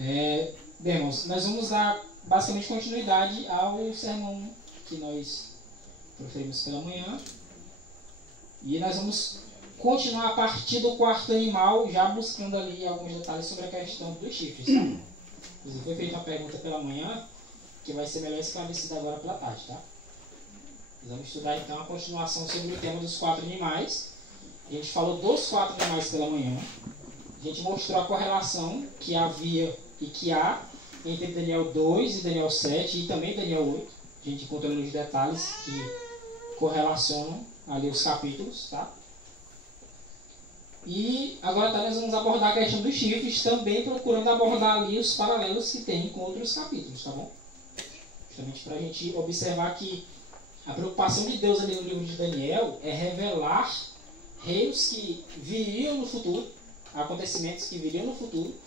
Bem, irmãos, nós vamos dar basicamente continuidade ao sermão que nós proferimos pela manhã. E nós vamos continuar a partir do quarto animal, já buscando ali alguns detalhes sobre a questão dos chifres. Tá? Inclusive foi feita uma pergunta pela manhã, que vai ser melhor esclarecida agora pela tarde, tá? Nós vamos estudar então a continuação sobre o tema dos 4 animais. A gente falou dos 4 animais pela manhã. A gente mostrou a correlação que havia e que há entre Daniel 2 e Daniel 7 e também Daniel 8. A gente encontrou nos detalhes que correlacionam ali os capítulos, tá? E agora nós vamos abordar a questão dos chifres, também procurando abordar ali os paralelos que tem com outros capítulos, tá bom? Justamente para a gente observar que a preocupação de Deus ali no livro de Daniel é revelar reinos que viriam no futuro, acontecimentos que viriam no futuro,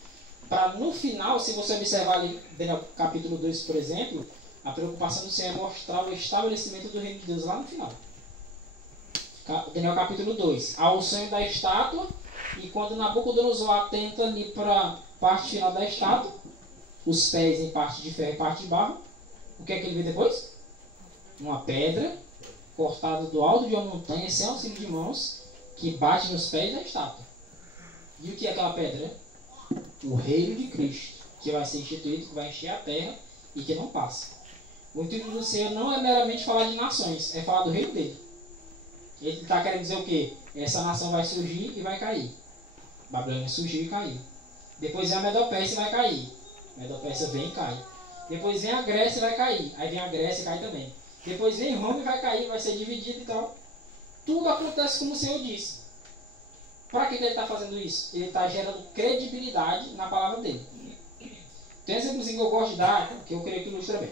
para no final, se você observar ali Daniel capítulo 2, por exemplo, a preocupação do Senhor é mostrar o estabelecimento do reino de Deus lá no final. Daniel capítulo 2, ao sonho da estátua, e quando Nabucodonosor atenta ali para a parte final da estátua, os pés em parte de ferro e parte de barro, o que é que ele vê depois? Uma pedra cortada do alto de uma montanha sem auxílio de mãos, que bate nos pés da estátua. E o que é aquela pedra? O reino de Cristo, que vai ser instituído, que vai encher a terra e que não passa. O intuito do Senhor não é meramente falar de nações, é falar do reino dele. Ele está querendo dizer o quê? Essa nação vai surgir e vai cair. Babilônia surgiu e caiu. Depois vem a Medopérsia e vai cair. A Medopérsia vem e cai. Depois vem a Grécia e vai cair. Aí vem a Grécia e cai também. Depois vem Roma e vai cair, vai ser dividido e tal. Tudo acontece como o Senhor disse. Para que ele está fazendo isso? Ele está gerando credibilidade na palavra dele. Tem um exemplozinho que eu gosto de dar, que eu creio que ilustra bem.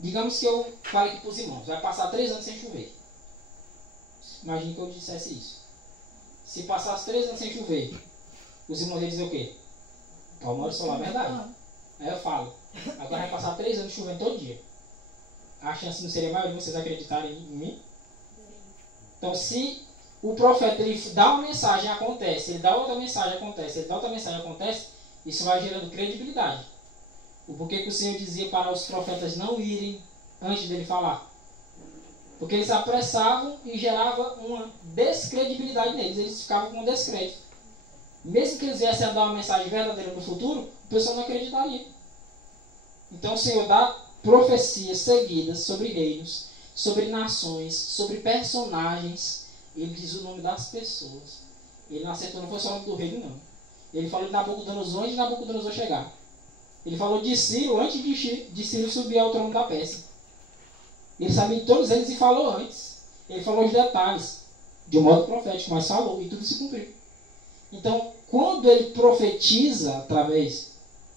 Digamos que eu fale aqui para os irmãos, vai passar 3 anos sem chover. Imagine que eu dissesse isso. Se passasse 3 anos sem chover, os irmãos iam dizer o quê? Palmar solar, verdade. Aí eu falo, agora vai passar 3 anos chovendo todo dia. A chance não seria maior de vocês acreditarem em mim? Então, se o profeta ele dá uma mensagem, acontece, ele dá outra mensagem, acontece, ele dá outra mensagem, acontece, isso vai gerando credibilidade. O porquê que o Senhor dizia para os profetas não irem antes dele falar? Porque eles apressavam e gerava uma descredibilidade neles, eles ficavam com descrédito. Mesmo que eles viessem a dar uma mensagem verdadeira no futuro, o pessoal não acreditaria. Então o Senhor dá profecias seguidas sobre reinos, sobre nações, sobre personagens. Ele diz o nome das pessoas. Ele não aceitou, não foi só o nome do reino, não. Ele falou de Nabucodonosor antes de Nabucodonosor chegar. Ele falou de Ciro antes de Ciro subir ao trono da Pérsia. Ele sabia de todos eles e falou antes. Ele falou os detalhes, de um modo profético, mas falou e tudo se cumpriu. Então, quando ele profetiza, através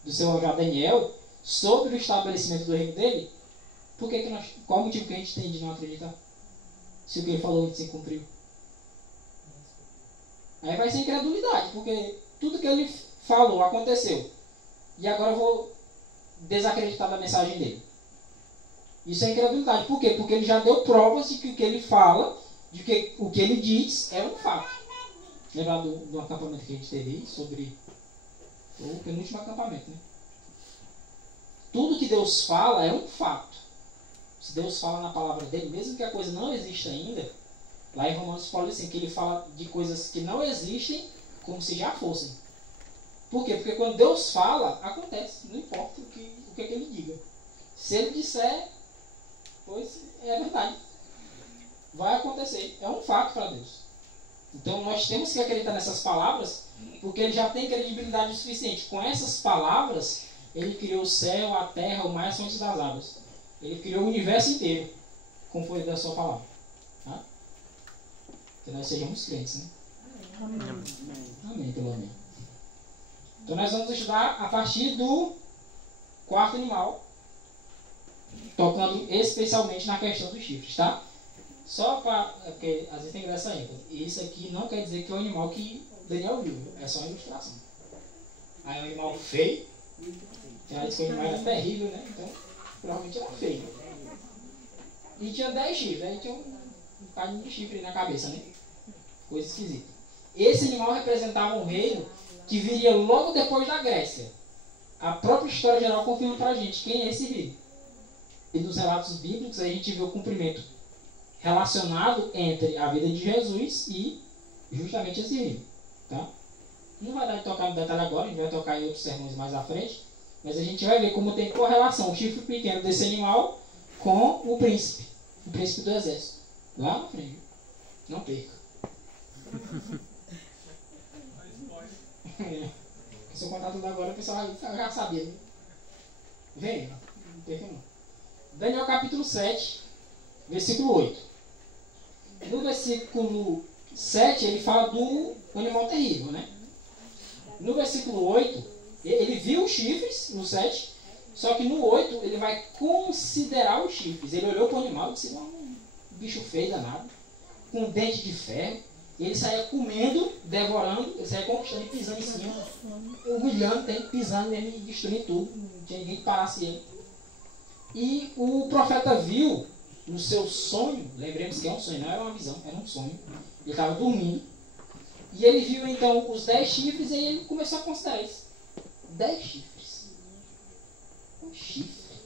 do seu anjo Daniel, sobre o estabelecimento do reino dele, qual o motivo que a gente tem de não acreditar? Se o que ele falou antes se cumpriu. Aí vai ser incredulidade, porque tudo que ele falou aconteceu. E agora eu vou desacreditar da mensagem dele. Isso é incredulidade. Por quê? Porque ele já deu provas de que o que ele fala, de que o que ele diz é um fato. Lembrar do acampamento que a gente teve aí sobre o penúltimo acampamento, né? Tudo que Deus fala é um fato. Se Deus fala na palavra dele, mesmo que a coisa não exista ainda, lá em Romanos fala assim, que ele fala de coisas que não existem como se já fossem. Por quê? Porque quando Deus fala, acontece. Não importa o que é que ele diga. Se ele disser, pois é verdade. Vai acontecer. É um fato para Deus. Então nós temos que acreditar nessas palavras, porque ele já tem credibilidade suficiente. Com essas palavras, ele criou o céu, a terra, o mar e as fontes das águas. Ele criou o universo inteiro, com o poder da sua palavra. Tá? Que nós sejamos crentes, né? Amém. Amém, pelo amém. Então nós vamos estudar a partir do quarto animal, tocando especialmente na questão dos chifres, tá? Só para... porque às vezes tem essa ênfase. Isso aqui não quer dizer que é o animal que Daniel viu. É só uma ilustração. Aí é um animal feio. Já disse que o animal era terrível, né? Então, provavelmente era feio. E tinha 10 chifres. Aí tinha um bocadinho de chifre na cabeça, né? Coisa esquisita. Esse animal representava um reino que viria logo depois da Grécia. a própria história geral confirma para a gente quem é esse rio. E nos relatos bíblicos a gente vê o cumprimento relacionado entre a vida de Jesus e justamente esse rio. Tá? Não vai dar de tocar no detalhe agora, a gente vai tocar em outros sermões mais à frente, mas a gente vai ver como tem correlação o chifre pequeno desse animal com o príncipe do exército. Lá na frente. Não perca. Se eu contar tudo agora, o pessoal já sabia. Né? Vem, não perca não. Daniel capítulo 7, versículo 8. No versículo 7 ele fala do animal terrível, né? No versículo 8, ele viu os chifres, no 7, só que no 8 ele vai considerar os chifres. Ele olhou para o animal e disse, não, um bicho feio danado, com dente de ferro. E ele saía comendo, devorando, ele saía conquistando e pisando em cima, humilhando, pisando nele e destruindo tudo. Não tinha ninguém que parasse ele. E o profeta viu no seu sonho, lembremos que é um sonho, não era uma visão, era um sonho. Ele estava dormindo. E ele viu então os 10 chifres e ele começou a considerar isso. 10 chifres. Um chifre.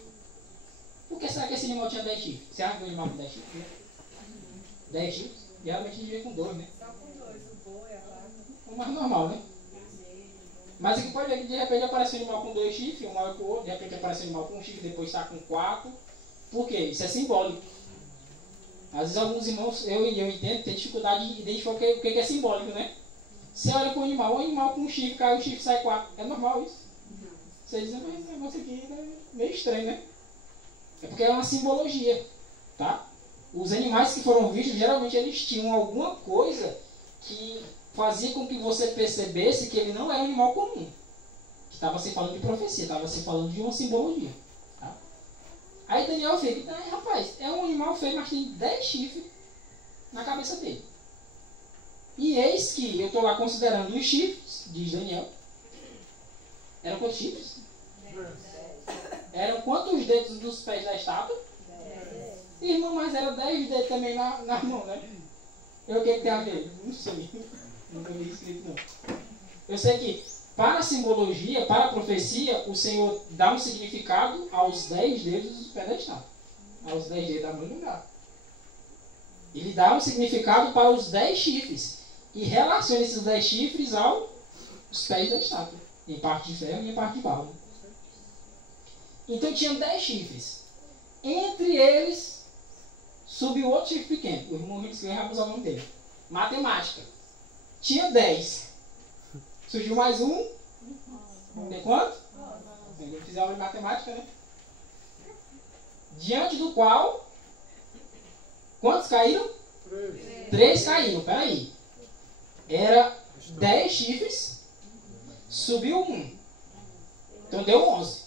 Por que será que esse animal tinha 10 chifres? Você acha que o animal tem 10 chifres? 10 chifres? Geralmente a gente vê com 2, né? Só com 2, o boi, a vaca. O mais normal, né? Mas aqui pode ver que de repente aparece um animal com 2 chifres, um maior que o outro, de repente aparece um animal com 1 chifre, depois está com 4. Por quê? Isso é simbólico. Às vezes alguns irmãos, eu entendo, tem dificuldade de identificar o que é simbólico, né? Você olha para um animal com 1 chifre, cai o chifre, sai 4. É normal isso. Você diz, mas esse negócio aqui é meio estranho, né? É porque é uma simbologia, tá? Os animais que foram vistos, geralmente eles tinham alguma coisa que fazia com que você percebesse que ele não era um animal comum. Que estava se falando de profecia, estava se falando de uma simbologia. Tá? Aí Daniel fica, rapaz, é um animal feio, mas tem 10 chifres na cabeça dele. E eis que eu estou lá considerando os chifres, diz Daniel. Eram quantos chifres? 10. Eram quantos dedos dos pés da estátua? 10. Irmão, mas era 10 dedos também na mão, né? O que tem a ver? Não sei. Nunca vi escrito, não. Eu sei que, para a simbologia, para a profecia, o Senhor dá um significado aos 10 dedos dos pés da estátua. Aos 10 dedos da mão não dá. Ele dá um significado para os 10 chifres. E relaciona esses 10 chifres aos pés da estátua. Em parte de ferro e em parte de barro. Então tinha 10 chifres. Entre eles, subiu outro chifre pequeno. O irmão Rubens vai usar o nome dele. Matemática. Tinha 10. Surgiu mais um. Tem quanto? Eu fiz aula de matemática, né? Diante do qual, quantos caíram? 3 caíram. Peraí. Era 10 chifres. Subiu 1. Então deu 11.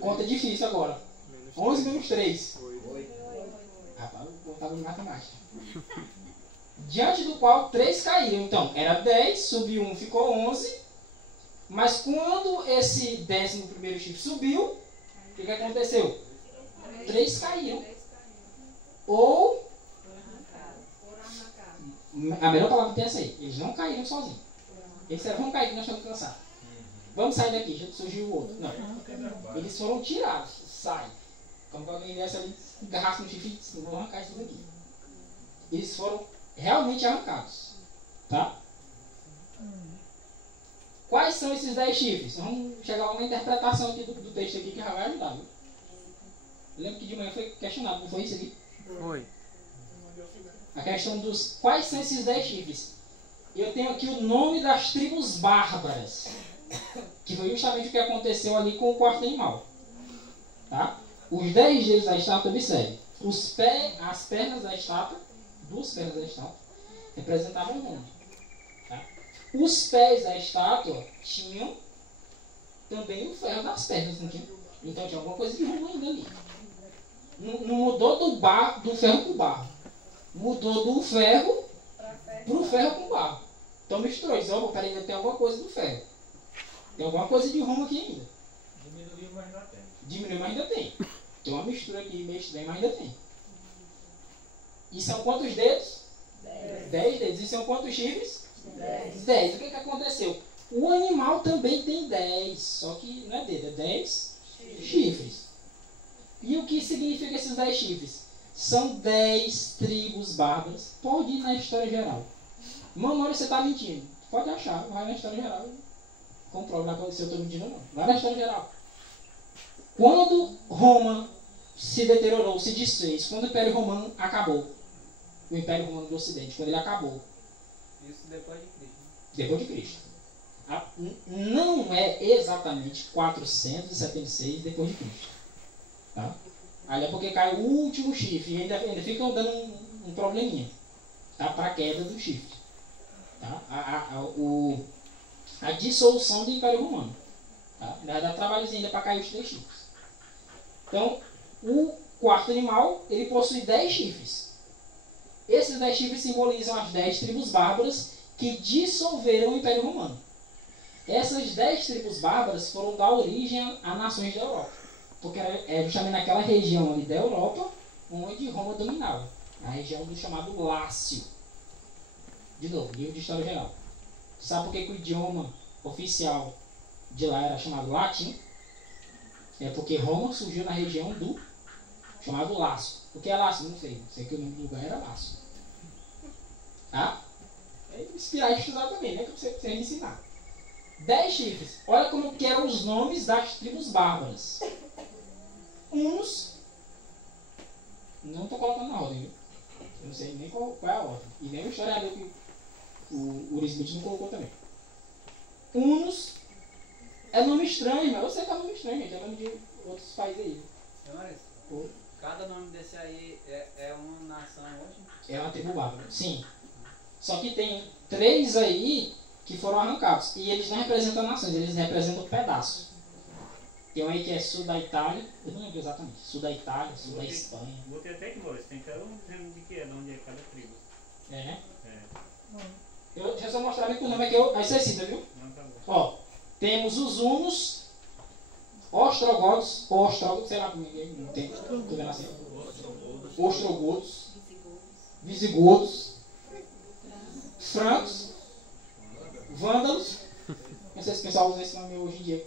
Conta difícil agora. 11 menos 3. 8. Rapaz, eu estava em matemática. Diante do qual 3 caíram. Então, era 10, subiu 1, ficou 11. Mas quando esse 11º chifre subiu, o que aconteceu? 3 caíram. Ou, a melhor palavra tem essa aí, eles não caíram sozinhos. Eles disseram, vamos cair que nós estamos cansados. Vamos sair daqui, já surgiu o outro. Não. Eles foram tirados, saem. Como que alguém desse ali, garrafa no chifre e disse, vou arrancar isso daqui. Eles foram realmente arrancados. Tá? Quais são esses 10 chifres? Vamos chegar a uma interpretação aqui do texto aqui que já vai ajudar. Viu? Eu lembro que de manhã foi questionado, não foi isso aqui? Foi. A questão dos quais são esses 10 chifres. Eu tenho aqui o nome das tribos bárbaras. Que foi justamente o que aconteceu ali com o quarto animal. Tá? Os 10 dedos da estátua, observe. As pernas da estátua, 2 pernas da estátua, representavam o mundo. Tá? Os pés da estátua tinham também o ferro das pernas, não tinha? Então tinha alguma coisa de ruim ainda ali. Não mudou do ferro para o barro. Mudou do ferro para o ferro com barro. Então misturou isso. Peraí, ainda tem alguma coisa do ferro. Tem alguma coisa de rumo aqui ainda. Diminuiu, mas ainda tem. Diminuiu, mas ainda tem. Tem uma mistura aqui meio estranha, mas ainda tem. E são quantos dedos? 10 dedos. E são quantos chifres? 10. O que aconteceu? O animal também tem 10, só que não é dedo, é 10 chifres. E o que significa esses 10 chifres? São 10 tribos bárbaras. Pode ir na história geral. Mamãe, você está mentindo. Pode achar, vai na história geral. Comprova lá se eu estou mentindo ou não. Vai na história geral. Quando Roma se deteriorou, se desfez, quando o Império Romano acabou, o Império Romano do Ocidente, quando ele acabou. Isso depois de Cristo. Depois de Cristo. Não é exatamente 476 depois de Cristo. Tá? Ali é porque cai o último chifre e ainda fica dando um probleminha. Tá? Para a queda do chifre. Tá? A dissolução do Império Romano. Tá? Vai dar trabalhozinho ainda para cair os 3 chifres. Então, o quarto animal, ele possui 10 chifres. Esses 10 chifres simbolizam as 10 tribos bárbaras que dissolveram o Império Romano. Essas 10 tribos bárbaras foram dar origem a nações da Europa. Porque é justamente naquela região ali da Europa onde Roma dominava. A região do chamado Lácio. De novo, livro de História Geral. Sabe por que o idioma oficial de lá era chamado latim? É porque Roma surgiu na região do chamado Lácio. O que é Lácio? Não sei. Sei que o nome do lugar era Lácio. Tá? É inspirar e estudar também, né? Que você me ensinar. 10 chifres. Olha como que eram os nomes das tribos bárbaras. Uns. Não estou colocando na ordem, viu? Eu não sei nem qual é a ordem. E nem o historiador que o Uri Smith não colocou também. Unos é nome estranho, mas eu sei que é nome estranho, gente. É nome de outros países aí. Senhores, cada nome desse aí é uma nação hoje? É uma tribo bárbara, sim. Só que tem 3 aí que foram arrancados. E eles não representam nações, eles representam pedaços. Tem um aí que é sul da Itália, eu não lembro exatamente. Sul da Itália, sul da Espanha. Você até que você tem cada um dizendo de que é, de onde é cada tribo. É, né? É. Deixa eu só mostrar bem que o nome é que eu. Aí você cita, viu? Não, tá bom. Ó, temos os hunos, ostrogodos, ou ostrógodos, sei lá como ninguém entende, tô vendo assim. Ostrogodos, visigodos, francos, vândalos. Não sei se o pessoal usa esse nome hoje em dia,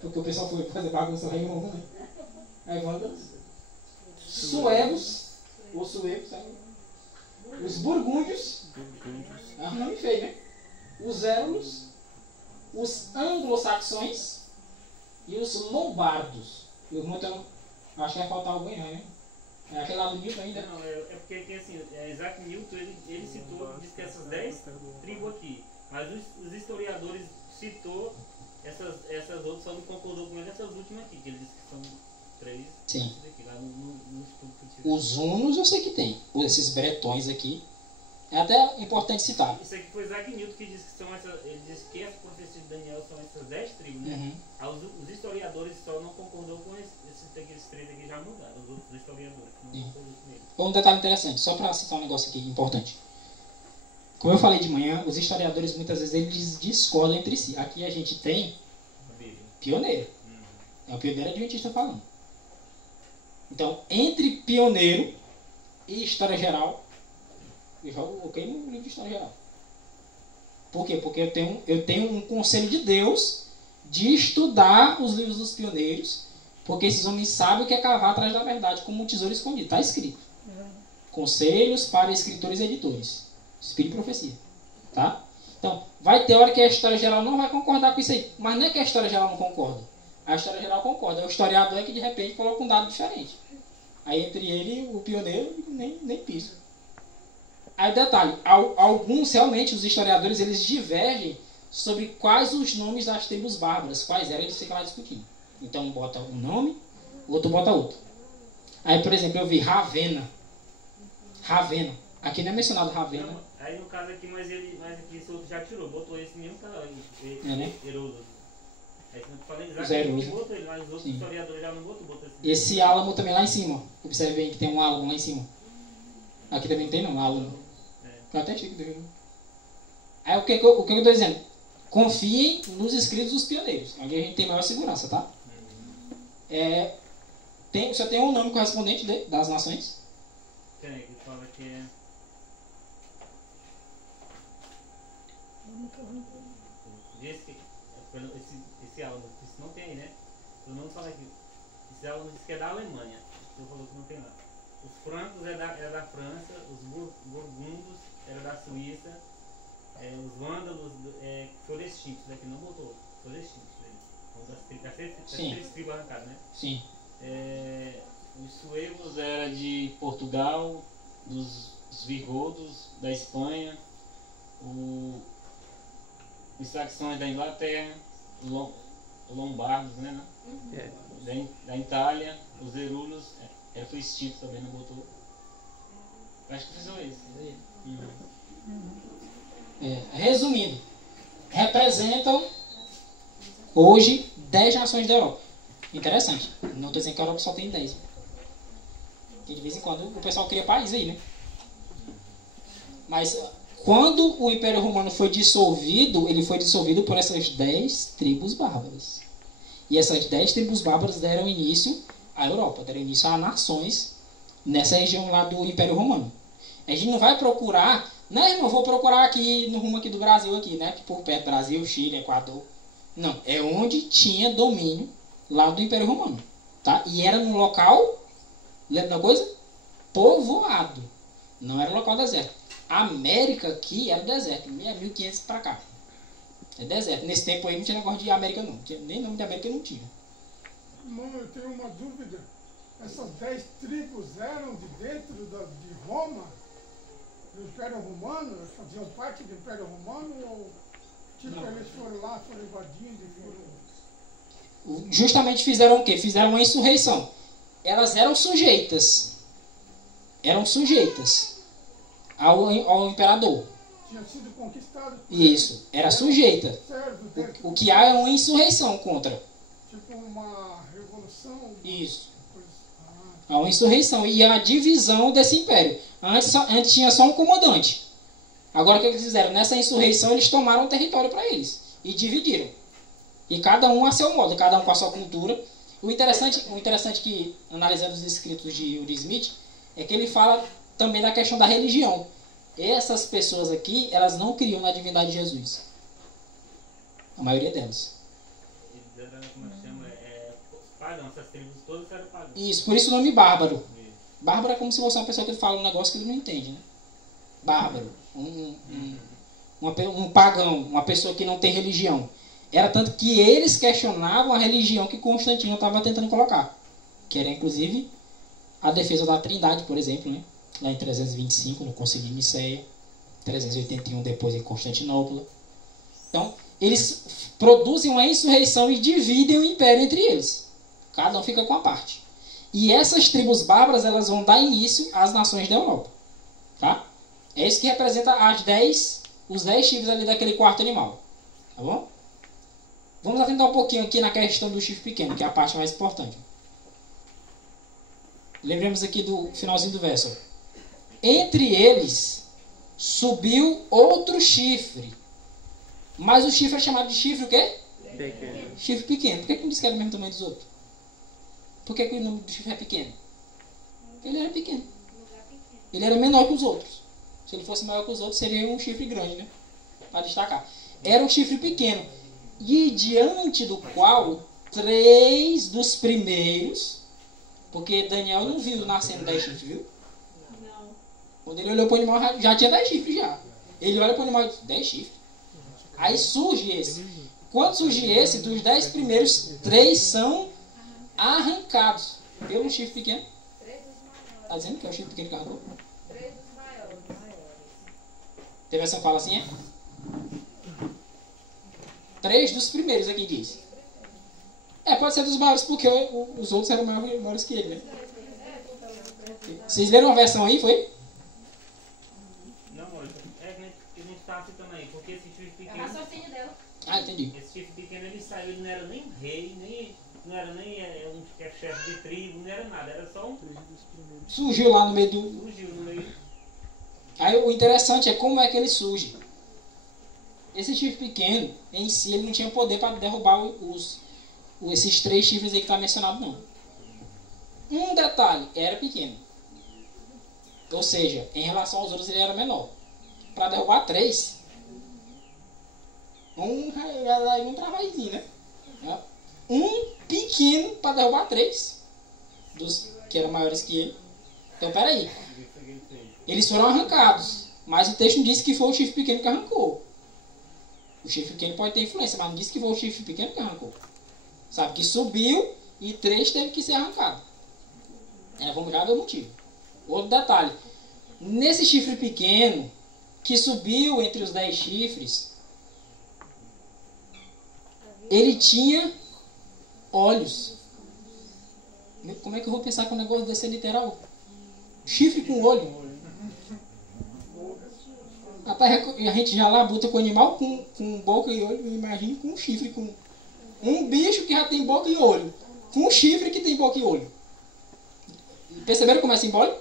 porque o pessoal foi fazer bagunça lá em Roma, né? Aí vândalos, suevos, ou suevos, sabe? Os burgúndios, nome feio, né? Os érulos, os anglo-saxões e os lombardos. Eu acho que vai faltar algum aí, né? É aquele lá do Newton ainda. Não, é porque tem assim, Isaac Newton, ele citou, disse que essas 10 tribos aqui, mas os historiadores citou essas outras, só não concordou com ele essas últimas aqui, que ele disse que são 3. Sim. Aqui, lá no estudo que eu tive. Os hunos eu sei que tem. Esses bretões aqui. É até importante citar. Isso aqui foi Isaac Newton que disse que ele disse que essa profecia de Daniel são essas 10 tribos, né? Uhum. Aí os historiadores só não concordou com esses 3 aqui, já mudaram, os outros historiadores não concordou com ele. Um detalhe interessante, só para citar um negócio aqui importante. Como eu falei de manhã, os historiadores muitas vezes eles discordam entre si. Aqui a gente tem pioneiro. É o pioneiro adventista falando. Então, entre pioneiro e história geral, eu já coloquei no livro de história geral. Por quê? Porque eu tenho um conselho de Deus de estudar os livros dos pioneiros, porque esses homens sabem o que é cavar atrás da verdade como um tesouro escondido. Está escrito. Conselhos para escritores e editores. Espírito e profecia. Tá? Então, vai ter hora que a história geral não vai concordar com isso aí. Mas não é que a história geral não concorda. A história geral concorda. É o historiador que de repente coloca um dado diferente. Aí entre ele e o pioneiro nem pisca. Aí detalhe, alguns realmente, os historiadores, eles divergem sobre quais os nomes das tribos bárbaras, quais eram, eles ficam lá discutindo. Então um bota um nome, o outro bota outro. Aí, por exemplo, eu vi Ravenna. Aqui não é mencionado Ravenna. Não, aí no caso aqui, mas aqui esse outro já tirou, botou esse nenhum tá né? Heródoto. Aí você não fala Os exatamente Heródotos. que botou ele, mas os outros Sim. historiadores já não botou Esse álamo também lá em cima. Observe bem que tem um álamo lá em cima. Aqui também tem não, álamo. Eu até achei que deu. Aí o que eu estou dizendo? Confiem nos escritos dos pioneiros, onde a gente tem maior segurança, tá? Só tem um nome correspondente das nações. Tem, que fala que é... Esse que esse álbum, isso não tem aí, né? Eu não falo aqui. Esse álbum diz que é da Alemanha. Eu falou que não tem lá. Os francos é da França, os burgundos era da Suíça, os vândalos foram extintos, né? Que não botou, foram extintos. Das três tribos arrancadas, né? Sim. Os suevos era de Portugal, dos visigodos da Espanha, os saxões da Inglaterra, os lombardos, né? Da Itália, os herulos, foi extinto também, não botou. Acho que fizeram isso. Resumindo, representam hoje 10 nações da Europa. Interessante. Não estou dizendo que a Europa só tem 10. E de vez em quando o pessoal cria país aí, né? Mas quando o Império Romano foi dissolvido, ele foi dissolvido por essas 10 tribos bárbaras. E essas 10 tribos bárbaras deram início à Europa, deram início a nações nessa região lá do Império Romano. A gente não vai procurar, né, irmão? Vou procurar aqui no rumo aqui do Brasil, aqui, né? Por perto do Brasil, Chile, Equador. Não, é onde tinha domínio lá do Império Romano, tá? E era num local, lembra da coisa? Povoado. Não era local deserto. A América aqui era deserto, 1500 para cá. É deserto. Nesse tempo aí não tinha negócio de América não. Nem nome de América não tinha. Irmão, eu tenho uma dúvida. Essas 10 tribos eram de dentro de Roma, do Império Romano? Elas faziam parte do Império Romano ou tipo eles foram lá, foram invadindo e foram... Justamente fizeram o quê? Fizeram uma insurreição. Elas eram sujeitas. Eram sujeitas ao imperador. Tinha sido conquistado. Isso, era sujeita. O que há é uma insurreição contra. Tipo uma revolução. Isso. Há uma insurreição e a divisão desse império. Antes tinha só um comandante. Agora o que eles fizeram? Nessa insurreição eles tomaram o território para eles e dividiram. E cada um a seu modo, cada um com a sua cultura. O interessante que, analisando os escritos de Yuri Smith, é que ele fala também da questão da religião. Essas pessoas aqui, elas não criam na divindade de Jesus. A maioria delas. Eles eram, como é que chama? Pagão, essas tribos todas eram pagãos. Isso, por isso o nome bárbaro. Bárbaro é como se fosse uma pessoa que fala um negócio que ele não entende, né? Bárbaro. Um pagão, uma pessoa que não tem religião. Era tanto que eles questionavam a religião que Constantino estava tentando colocar. Que era, inclusive, a defesa da Trindade, por exemplo, né? Lá em 325, no Concílio de Niceia. 381, depois em Constantinopla. Então, eles produzem uma insurreição e dividem o império entre eles. Cada um fica com a parte. E essas tribos bárbaras, elas vão dar início às nações da Europa. Tá? É isso que representa os 10 chifres ali daquele quarto animal. Tá bom? Vamos atentar um pouquinho aqui na questão do chifre pequeno, que é a parte mais importante. Lembremos aqui do finalzinho do verso. Entre eles subiu outro chifre. Mas o chifre é chamado de chifre o quê? Pequeno. Chifre pequeno. Por que não disse que era o mesmo tamanho dos outros? Por que o nome do chifre é pequeno? Ele era pequeno. Ele era menor que os outros. Se ele fosse maior que os outros, seria um chifre grande, né? Para destacar. Era um chifre pequeno. E diante do qual 3 dos primeiros, porque Daniel não viu nascendo 10 chifres, viu? Não. Quando ele olhou para o animal, já tinha 10 chifres já. Ele olha para o animal e diz, 10 chifres? Aí surge esse. Quando surge esse, dos 10 primeiros, 3 são arrancados pelo chifre pequeno. 3 dos maiores. Está dizendo que é o chifre pequeno que arrancou? 3 dos maiores. Tem versão que fala assim, é? 3 dos primeiros aqui diz. Pode ser dos maiores, porque os outros eram maiores que ele, né? Vocês leram uma versão aí, foi? Não, olha, que não está assim também, porque esse chifre É o pequeno. raciocínio dela. Ah, entendi. Esse chifre pequeno ele saiu, ele não era nem rei, não era nem um chefe de tribo, não era nada, era só um. Surgiu lá no meio do... Surgiu no meio. Aí o interessante é como é que ele surge. Esse chifre pequeno, em si, ele não tinha poder para derrubar esses 3 chifres aí que está mencionado, não. Um detalhe, era pequeno. Ou seja, em relação aos outros ele era menor. Para derrubar 3, um trabalhinho, né? para derrubar 3 dos que eram maiores que ele. Então, peraí. Eles foram arrancados, mas o texto não disse que foi o chifre pequeno que arrancou. O chifre pequeno pode ter influência, mas não disse que foi o chifre pequeno que arrancou. Sabe que subiu e 3 teve que ser arrancado. Vamos já ver o motivo. Outro detalhe. Nesse chifre pequeno, que subiu entre os 10 chifres, ele tinha olhos. Como é que eu vou pensar que um negócio desse é literal? Chifre com olho. Rapaz, a gente já labuta com animal com boca e olho. Imagine com um chifre, com um bicho que já tem boca e olho, com um chifre que tem boca e olho. Perceberam como é simbólico?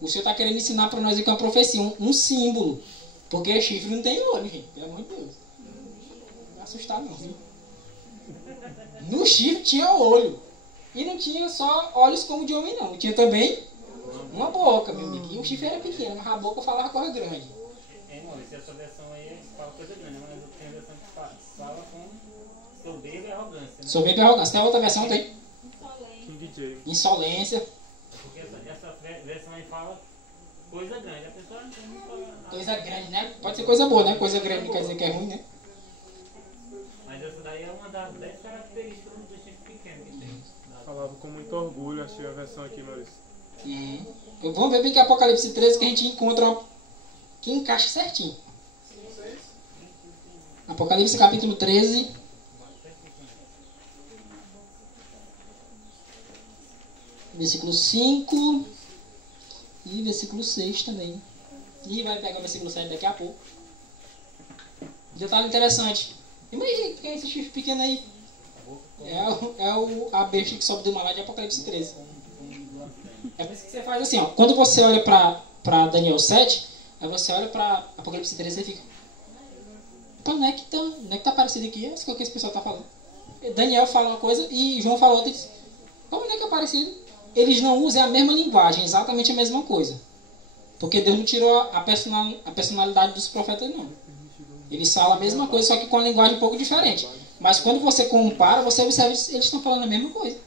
O Senhor está querendo ensinar para nós aqui uma profecia, um símbolo. Porque chifre não tem olho, gente. Pelo amor de Deus. Não vai assustar não, viu? No chifre tinha olho. E não tinha só olhos como de homem, não. Tinha também uma boca, meu amigo. E o chifre era pequeno, mas a boca falava coisa grande. Se essa versão aí fala coisa grande, mas eu tenho a versão que fala com soberba e arrogância. Né? Soberba e arrogância. Tem outra versão? Tem? Insolência. Porque essa versão aí fala coisa grande. A pessoa não fala nada. Coisa grande, né? Pode ser coisa boa, né? Coisa grande não quer dizer que é ruim, né? Mas essa daí é uma das 10 características do chifre pequeno que tem. Falava com muito orgulho, achei a versão aqui, Maurício. Vamos ver bem que Apocalipse 13 que a gente encontra que encaixa certinho. Apocalipse capítulo 13. Versículo 5 e versículo 6 também. E vai pegar o versículo 7 daqui a pouco. Detalhe interessante. Imagina quem é esse chifre pequeno aí. A besta que sobe do mar lá de Apocalipse 13. É por isso que você faz assim, ó. Quando você olha para Daniel 7, aí você olha para Apocalipse 13 e fica... Pô, não é que tá parecido aqui? É isso que esse pessoal tá falando. Daniel fala uma coisa e João fala outra e diz... Como não é que é parecido? Eles não usam a mesma linguagem, exatamente a mesma coisa. Porque Deus não tirou a personalidade dos profetas, não. Eles falam a mesma coisa, só que com uma linguagem um pouco diferente. Mas quando você compara, você observa que eles estão falando a mesma coisa.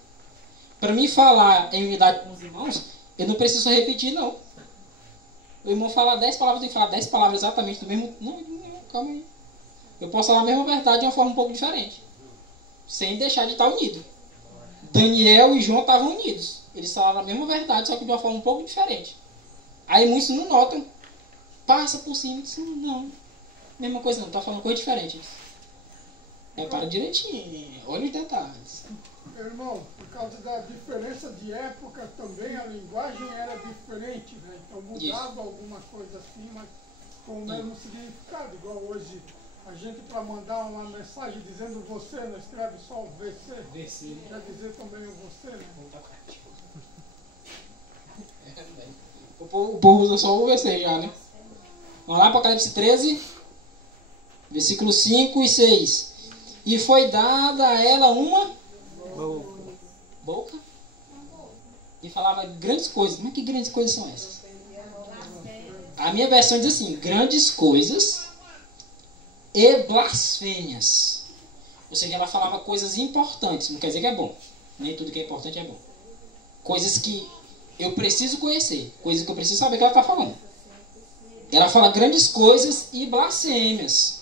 Para mim falar em unidade com os irmãos, eu não preciso repetir, não. O irmão falar 10 palavras, eu tenho que falar 10 palavras exatamente do mesmo... Não, calma aí. Eu posso falar a mesma verdade de uma forma um pouco diferente. Sem deixar de estar unido. Daniel e João estavam unidos. Eles falaram a mesma verdade, só que de uma forma um pouco diferente. Aí muitos não notam. Passa por cima e diz, não. Mesma coisa não, está falando coisa diferente. Para direitinho, olha os detalhes. Irmão, por causa da diferença de época também a linguagem era diferente, né? Então mudava alguma coisa assim, mas com o mesmo significado. Igual hoje, a gente para mandar uma mensagem dizendo você, não escreve só o VC. VC. Quer dizer também o você, né? O povo usa só o VC já, né? Vamos lá, Apocalipse 13, versículos 5 e 6. E foi dada a ela uma boca. E falava grandes coisas. Mas que grandes coisas são essas? A minha versão diz assim: grandes coisas e blasfêmias. Ou seja, ela falava coisas importantes. Não quer dizer que é bom. Nem tudo que é importante é bom. Coisas que eu preciso conhecer. Coisas que eu preciso saber que ela está falando. Ela fala grandes coisas e blasfêmias.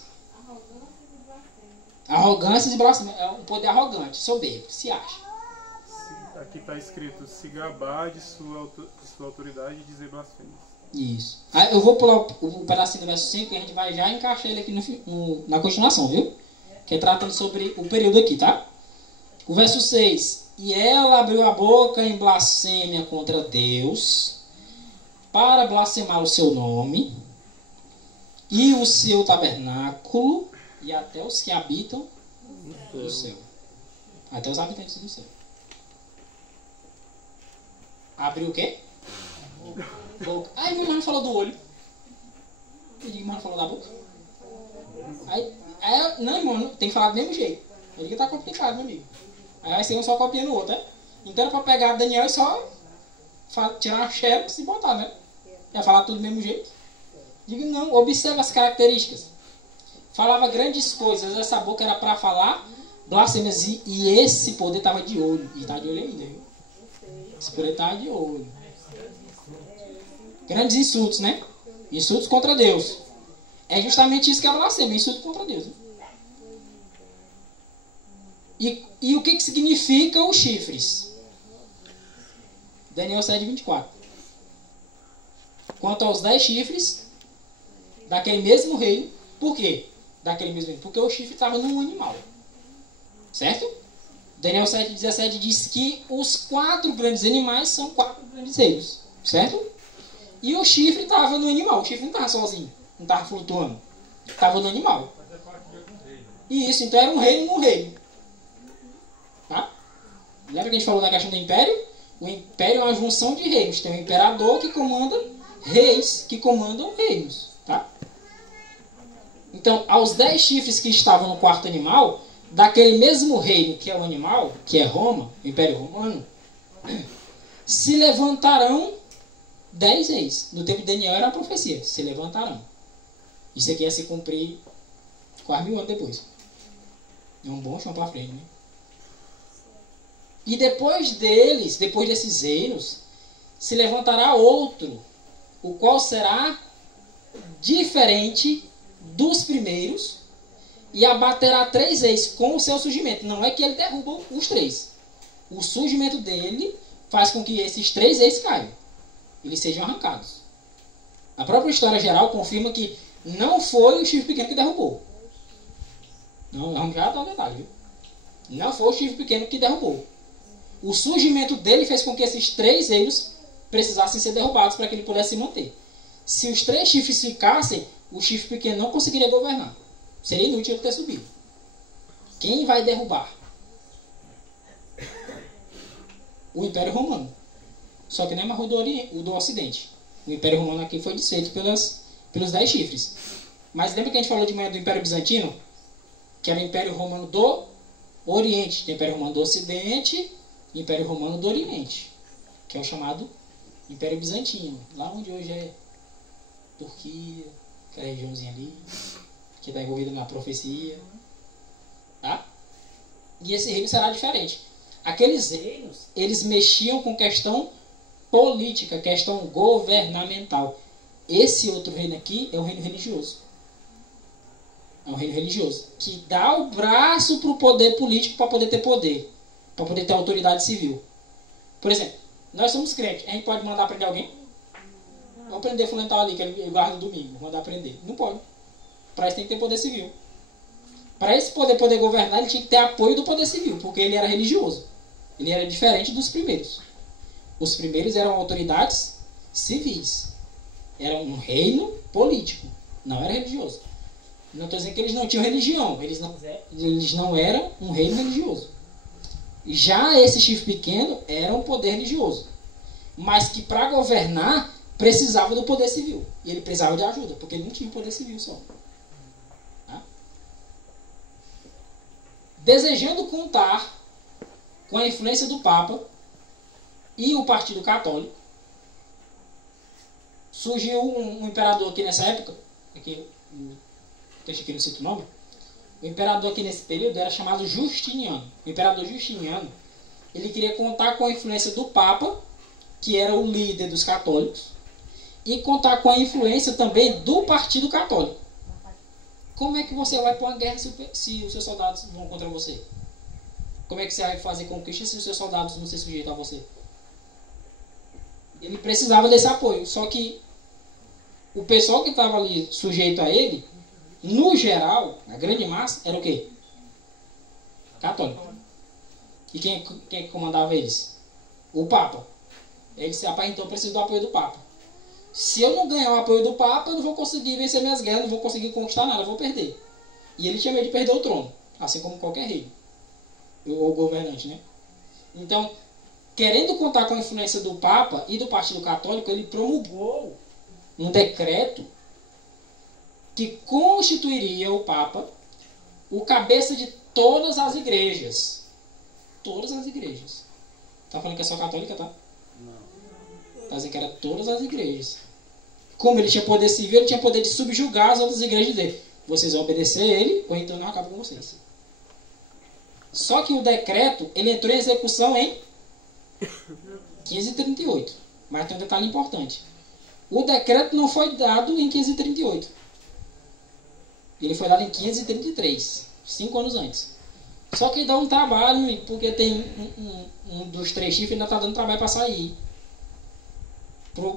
Arrogância e blasfêmia. É um poder arrogante, soberbo, se acha. Aqui está escrito se gabar de sua autoridade e dizer blasfêmias. Isso. Aí eu vou pular o pedacinho do verso 5 e a gente vai já encaixar ele aqui na continuação, viu? Que é tratando sobre o período aqui, tá? O verso 6. E ela abriu a boca em blasfêmia contra Deus, para blasfemar o seu nome, e o seu tabernáculo, e até os que habitam no céu. Até os habitantes do céu. Abriu o quê? Boca. Aí meu irmão falou do olho. Eu digo, irmão falou da boca. Aí não, irmão, tem que falar do mesmo jeito. Eu digo que tá complicado, meu amigo. Aí vai ser um só copiando o outro, né? Então era pra pegar Daniel e só tirar uma xerox e botar, né? Ia falar tudo do mesmo jeito. Digo, não, observa as características. Falava grandes coisas. Essa boca era para falar blasfêmias. E esse poder estava de olho. E está de olho ainda, viu? Esse poder estava de olho. Grandes insultos, né? Insultos contra Deus. É justamente isso que é blasfêmia, insulto contra Deus. Né? E o que significa os chifres? Daniel 7:24. Quanto aos 10 chifres daquele mesmo reino. Por quê? Daquele mesmo reino? Porque o chifre estava num animal. Certo? Daniel 7:17 diz que os 4 grandes animais são 4 grandes reinos. Certo? E o chifre estava no animal. O chifre não estava sozinho. Não estava flutuando. Estava no animal. E isso, então era um reino num reino. Tá? Lembra que a gente falou da questão do império? O império é uma junção de reinos. Tem um imperador que comanda reis que comandam reinos. Tá? Então, aos 10 chifres que estavam no quarto animal, daquele mesmo reino que é o animal, que é Roma, o Império Romano, se levantarão 10 reis. No tempo de Daniel era uma profecia. Se levantarão. Isso aqui ia se cumprir quase 1000 anos depois. É um bom chão para frente, né? E depois desses reinos, se levantará outro, o qual será diferente dos primeiros, e abaterá 3 reis com o seu surgimento. Não é que ele derruba os 3. O surgimento dele faz com que esses 3 reis caiam. Eles sejam arrancados. A própria história geral confirma que não foi o chifre pequeno que derrubou. Não, vamos já dar um detalhe, viu? Não foi o chifre pequeno que derrubou. O surgimento dele fez com que esses 3 reinos precisassem ser derrubados para que ele pudesse se manter. Se os 3 chifres ficassem, o chifre pequeno não conseguiria governar. Seria inútil ele ter subido. Quem vai derrubar? O Império Romano. Só que não é mais o do Ocidente. O Império Romano aqui foi desfeito pelos 10 chifres. Mas lembra que a gente falou de manhã do Império Bizantino? Que era o Império Romano do Oriente. Tem o Império Romano do Ocidente e o Império Romano do Oriente. Que é o chamado Império Bizantino. Lá onde hoje é Turquia, aquela regiãozinha ali, que está envolvida na profecia. Tá? E esse reino será diferente. Aqueles reinos, eles mexiam com questão política, questão governamental. Esse outro reino aqui é um reino religioso. É um reino religioso. Que dá o braço para o poder político para poder ter poder. Para poder ter autoridade civil. Por exemplo, nós somos crentes. A gente pode mandar prender alguém? Vamos prender fulano tal ali, que ele guarda no domingo. Mandar prender. Não pode. Para isso tem que ter poder civil. Para esse poder governar, ele tinha que ter apoio do poder civil. Porque ele era religioso. Ele era diferente dos primeiros. Os primeiros eram autoridades civis. Era um reino político. Não era religioso. Não estou dizendo que eles não tinham religião. Eles não eram um reino religioso. Já esse chifre pequeno era um poder religioso. Mas que para governar precisava do poder civil. E ele precisava de ajuda. Porque ele não tinha poder civil só. Tá? Desejando contar com a influência do Papa e o Partido Católico, surgiu um imperador aqui nessa época, aqui, o texto aqui não cita o nome, o imperador aqui nesse período era chamado Justiniano. O imperador Justiniano, ele queria contar com a influência do Papa, que era o líder dos católicos, e contar com a influência também do Partido Católico. Como é que você vai para uma guerra se os seus soldados vão contra você? Como é que você vai fazer conquista se os seus soldados não se sujeitam a você? Ele precisava desse apoio. Só que o pessoal que estava ali sujeito a ele, no geral, a grande massa, era o quê? Católico. E quem comandava eles? O Papa. Ele disse, rapaz, então eu preciso do apoio do Papa. Se eu não ganhar o apoio do Papa, eu não vou conseguir vencer minhas guerras, não vou conseguir conquistar nada, eu vou perder. E ele tinha medo de perder o trono, assim como qualquer rei. Ou governante, né? Então, querendo contar com a influência do Papa e do Partido Católico, ele promulgou um decreto que constituiria o Papa o cabeça de todas as igrejas. Todas as igrejas. Tá falando que é só católica, tá? Não. Tá dizendo que era todas as igrejas. Como ele tinha poder civil, ele tinha poder de subjugar as outras igrejas dele. Vocês vão obedecer a ele, ou então não acaba com vocês. Só que o decreto, ele entrou em execução em 1538. Mas tem um detalhe importante. O decreto não foi dado em 1538. Ele foi dado em 1533, 5 anos antes. Só que dá um trabalho, porque tem um dos 3 chifres ainda está dando trabalho para sair.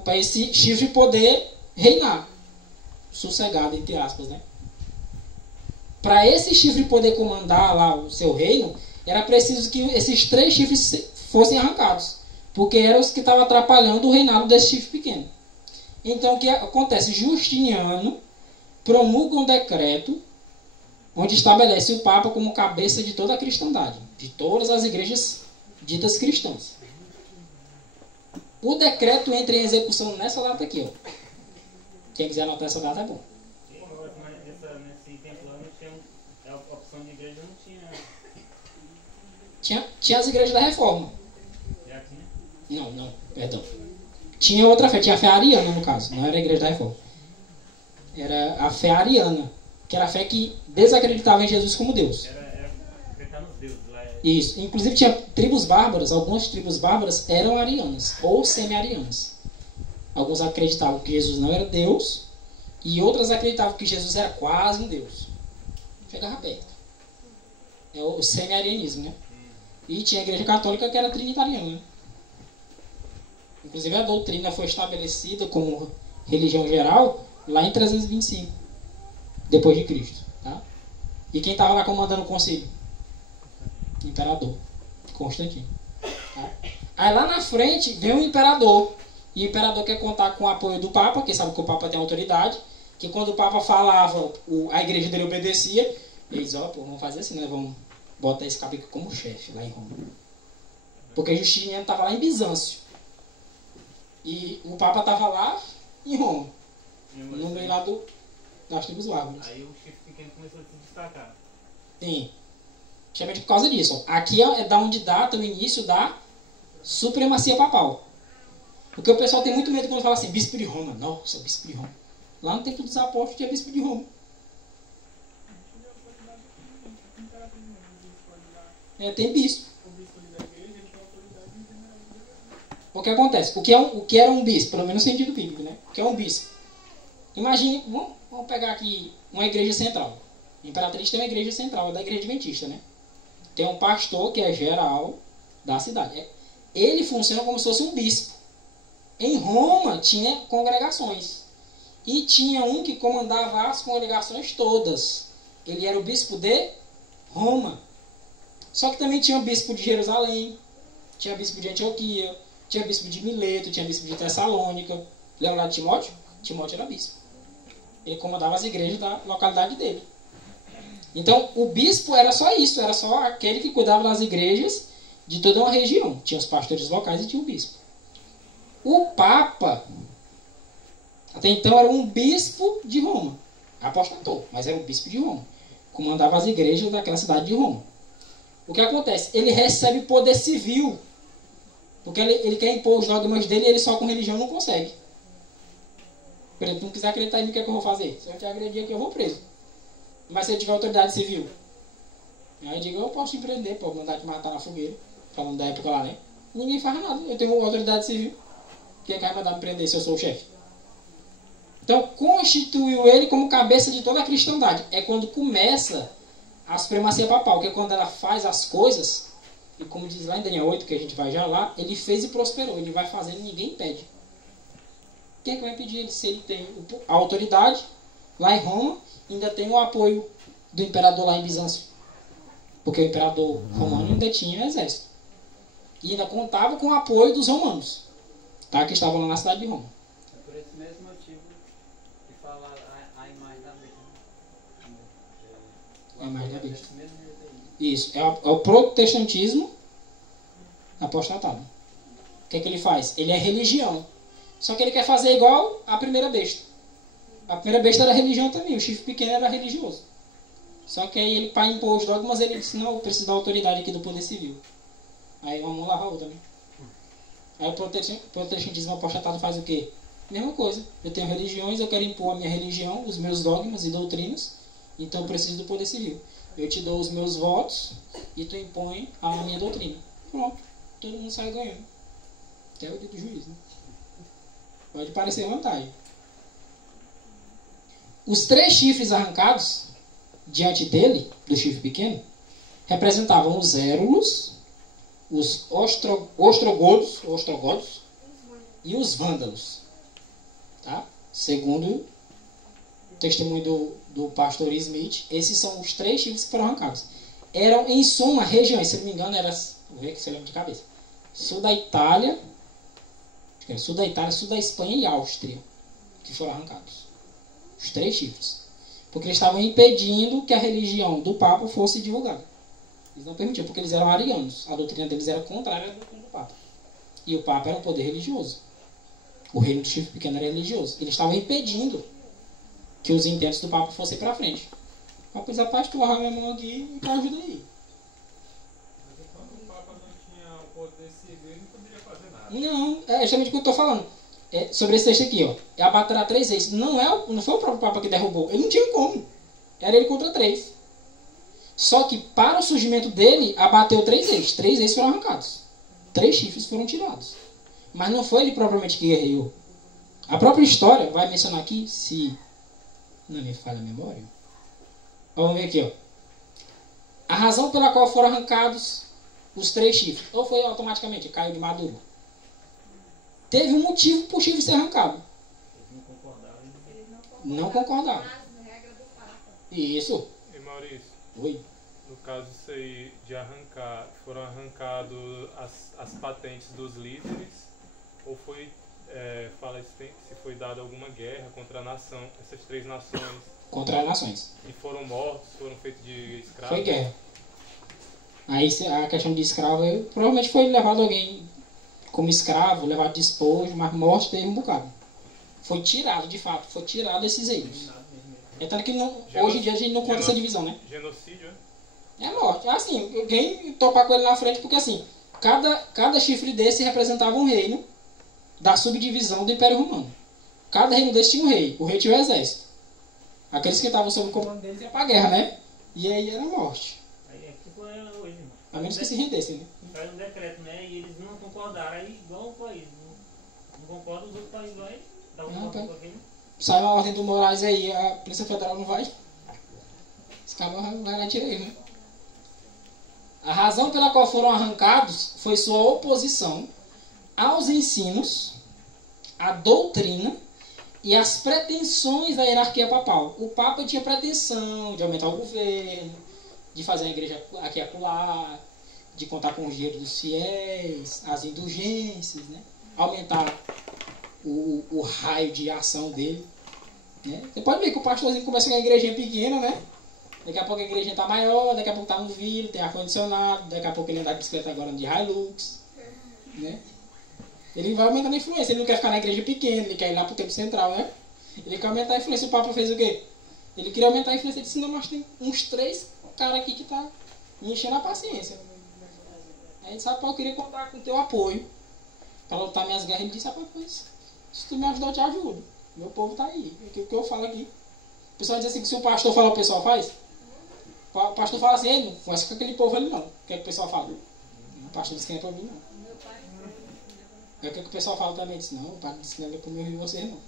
Para esse chifre poder reinar. Sossegado, entre aspas, né? Para esse chifre poder comandar lá o seu reino, era preciso que esses 3 chifres fossem arrancados. Porque eram os que estavam atrapalhando o reinado desse chifre pequeno. Então o que acontece? Justiniano promulga um decreto onde estabelece o Papa como cabeça de toda a cristandade, de todas as igrejas ditas cristãs. O decreto entra em execução nessa data aqui, ó. Quem quiser anotar essa data é bom. Nesse tempo lá não tinha a opção de igreja, não tinha. Tinha as igrejas da Reforma. Já tinha? Não, perdão. Tinha outra fé, tinha a fé ariana no caso, não era a igreja da Reforma. Era a fé ariana, que era a fé que desacreditava em Jesus como Deus. Era acreditar nos deuses lá. Isso. Inclusive tinha tribos bárbaras, algumas tribos bárbaras eram arianas ou semi-arianas. Alguns acreditavam que Jesus não era Deus e outras acreditavam que Jesus era quase um Deus. Chegava perto. É o semi-arianismo, né? E tinha a igreja católica que era trinitariana, né? Inclusive a doutrina foi estabelecida como religião geral lá em 325 depois de Cristo, tá? E quem estava lá comandando o concílio? Imperador Constantino, tá? Aí lá na frente vem o imperador, e o imperador quer contar com o apoio do Papa, que sabe que o Papa tem autoridade, que quando o Papa falava, a igreja dele obedecia. Ele diz, vamos fazer assim, né? Vamos botar esse cara aqui como chefe lá em Roma, porque Justiniano estava lá em Bizâncio e o Papa estava lá em Roma, no meio lá das tribos bárbaras. Aí o chifre pequeno começou a se destacar. Sim. Justamente por causa disso. Aqui é da onde data o início da supremacia papal. Porque o pessoal tem muito medo quando fala assim, bispo de Roma. Nossa, bispo de Roma. Lá no Templo dos Apóstolos tinha bispo de Roma. Tem bispo. O que acontece? O que era um bispo, pelo menos no sentido bíblico, né? O que é um bispo? Imagine, vamos pegar aqui uma igreja central. A Imperatriz tem uma igreja central, é da igreja adventista, né? Tem um pastor que é geral da cidade. Ele funciona como se fosse um bispo. Em Roma tinha congregações. E tinha um que comandava as congregações todas. Ele era o bispo de Roma. Só que também tinha o bispo de Jerusalém, tinha bispo de Antioquia, tinha bispo de Mileto, tinha bispo de Tessalônica. Lembra lá de Timóteo? Timóteo era bispo. Ele comandava as igrejas da localidade dele. Então, o bispo era só isso, era só aquele que cuidava das igrejas de toda uma região. Tinha os pastores locais e tinha o bispo. O Papa, até então, era um bispo de Roma. Apostatou, mas era um bispo de Roma. Comandava as igrejas daquela cidade de Roma. O que acontece? Ele recebe poder civil. Porque ele quer impor os dogmas dele e ele só com religião não consegue. Por exemplo, não quiser acreditar em mim, o que é que eu vou fazer? Se eu te agredir aqui, eu vou preso. Mas se eu tiver autoridade civil, aí eu digo, eu posso te prender, pô, mandar te matar na fogueira. Falando da época lá, né? Ninguém faz nada. Eu tenho autoridade civil. Quem é que vai mandar me prender se eu sou o chefe? Então, constituiu ele como cabeça de toda a cristandade. É quando começa a supremacia papal, que é quando ela faz as coisas, e como diz lá em Daniel 8, que a gente vai já lá, ele fez e prosperou. Ele vai fazendo e ninguém pede. Quem é que vai pedir ele? Se ele tem a autoridade lá em Roma, ainda tem o apoio do imperador lá em Bizâncio. Porque o imperador romano ainda tinha exército. E ainda contava com o apoio dos romanos, tá? Que estavam lá na cidade de Roma. É por esse mesmo motivo que fala a imagem da besta. A imagem da besta. Isso. É o protestantismo apostatado. O que é que ele faz? Ele é religião. Só que ele quer fazer igual a primeira besta. A primeira besta era religião também. O chifre pequeno era religioso. Só que aí ele, para impor os dogmas, ele disse, não, eu preciso da autoridade aqui do poder civil. Aí uma mão lava a outra, né? Aí o protestantismo apostatado faz o quê? Mesma coisa. Eu tenho religiões, eu quero impor a minha religião, os meus dogmas e doutrinas, então eu preciso do poder civil. Eu te dou os meus votos e tu impõe a minha doutrina. Pronto. Todo mundo sai ganhando. Até o dia do juiz, né? Pode parecer vantagem. Os 3 chifres arrancados diante dele, do chifre pequeno, representavam os érulos, os ostrogodos e os vândalos. Tá? Segundo o testemunho do pastor Smith, esses são os 3 chifres que foram arrancados. Eram, em suma, regiões, se não me engano, vou ver que você lembra de cabeça. Sul da Itália, sul da Espanha e Áustria, que foram arrancados. Os 3 chifres. Porque eles estavam impedindo que a religião do Papa fosse divulgada. Eles não permitiam, porque eles eram arianos. A doutrina deles era contrária à doutrina do Papa. E o Papa era um poder religioso. O reino do chifre pequeno era religioso. Eles estavam impedindo que os intentos do Papa fossem para frente. O Papa disse, rapaz, tu arra minha mão aqui e tu ajuda aí. Mas enquanto o Papa não tinha o poder civil, ele não poderia fazer nada. Não, é justamente o que eu estou falando. Sobre esse texto aqui, ó. Abaterá 3 vezes. Não foi o próprio Papa que derrubou. Ele não tinha como. Era ele contra 3. Só que para o surgimento dele, abateu 3 vezes. 3 vezes foram arrancados. 3 chifres foram tirados. Mas não foi ele propriamente que guerreou. A própria história vai mencionar aqui, se não me falha a memória. Vamos ver aqui, ó. A razão pela qual foram arrancados os 3 chifres. Ou foi automaticamente, caiu de maduro. Teve um motivo para o chifre ser arrancado. Eles não concordaram. Eles Não concordaram. com as regras do Papa. Isso. E Maurício, Oi. no caso isso aí de arrancar, foram arrancadas as patentes dos líderes, ou foi, fala se foi dada alguma guerra contra a nação, essas 3 nações, Contra as nações. e foram mortos, foram feitos de escravos? Foi guerra. Aí a questão de escravo, provavelmente foi levado alguém como escravo, levado de despojo, mas morte teve um bocado. Foi tirado, de fato, foi tirado esses reinos. É tanto que hoje em dia a gente não conta essa divisão, né? Genocídio, é? É morte. Assim, quem topar com ele na frente, porque assim, cada chifre desse representava um reino da subdivisão do Império Romano. Cada reino desse tinha um rei. O rei tinha o exército. Aqueles que estavam sob o comando deles iam pra guerra, né? E aí era morte. Aí é tipo hoje, irmão. A menos que se rendessem, né? Faz um decreto, né? E eles não concordaram. Aí, igual o país. Não concorda, os outros países vão dar um Não, voto tá. pra quem. Sai uma ordem do Moraes aí, a Polícia Federal não vai. Esse cara vai lá tirar ele, né? A razão pela qual foram arrancados foi sua oposição aos ensinos, à doutrina e às pretensões da hierarquia papal. O Papa tinha pretensão de aumentar o governo, de fazer a igreja aqui e acolá, de contar com o dinheiro dos fiéis, as indulgências, né? Aumentar o raio de ação dele. Né? Você pode ver que o pastorzinho começa com uma igrejinha pequena, né? Daqui a pouco a igrejinha está maior, daqui a pouco está no vidro, tem ar-condicionado, daqui a pouco ele anda de bicicleta agora de Hilux. Né? Ele vai aumentando a influência, ele não quer ficar na igreja pequena, ele quer ir lá para o tempo central, né? Ele quer aumentar a influência. O Papa fez o quê? Ele queria aumentar a influência, ele disse, não, mas tem uns 3 caras aqui que tá me enchendo a paciência. Aí ele disse, rapaz, eu queria contar com o teu apoio para lutar minhas guerras. Ele disse, rapaz, pois, se tu me ajudar, eu te ajudo. Meu povo tá aí. O que eu falo aqui? O pessoal diz assim, que se o pastor fala, o pessoal faz? O pastor fala assim, ei, não conversa com aquele povo ali não. O que é que o pessoal fala? O pastor disse que não é pra mim não. Meu pai É o que o pessoal fala também, disse, não, o padre disse que não é pro meu e vocês não.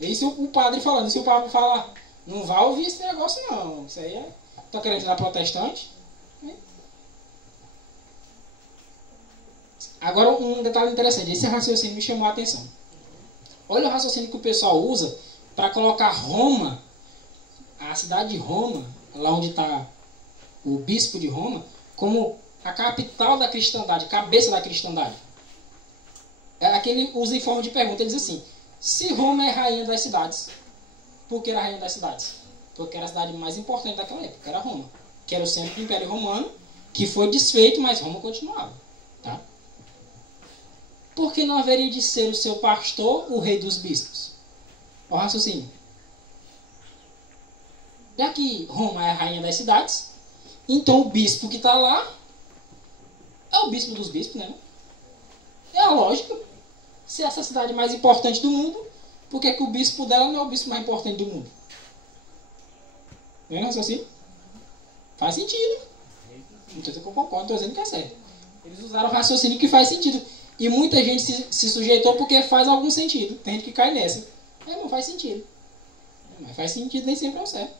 E se o padre falando, se o padre falar, não vai ouvir esse negócio não, isso aí é, tá querendo virar protestante? Né? Agora um detalhe interessante, esse raciocínio me chamou a atenção. Olha o raciocínio que o pessoal usa para colocar Roma, a cidade de Roma, lá onde está o bispo de Roma, como a capital da cristandade, cabeça da cristandade. Aqui ele usa em forma de pergunta, ele diz assim, se Roma é rainha das cidades, por que era rainha das cidades? Porque era a cidade mais importante daquela época, era Roma, que era o centro do Império Romano, que foi desfeito, mas Roma continuava. Tá? Por que não haveria de ser o seu pastor o rei dos bispos? Olha o raciocínio. Já que Roma é a rainha das cidades, então o bispo que está lá é o bispo dos bispos, né? É a lógica. Se essa é a cidade mais importante do mundo, por que, que o bispo dela não é o bispo mais importante do mundo? Vendo o raciocínio? Faz sentido. Não estou dizendo que eu concordo, estou dizendo que é certo. Eles usaram o raciocínio que faz sentido. E muita gente se sujeitou porque faz algum sentido. Tem gente que cai nessa. Não faz sentido. Mas faz sentido, nem sempre é o certo.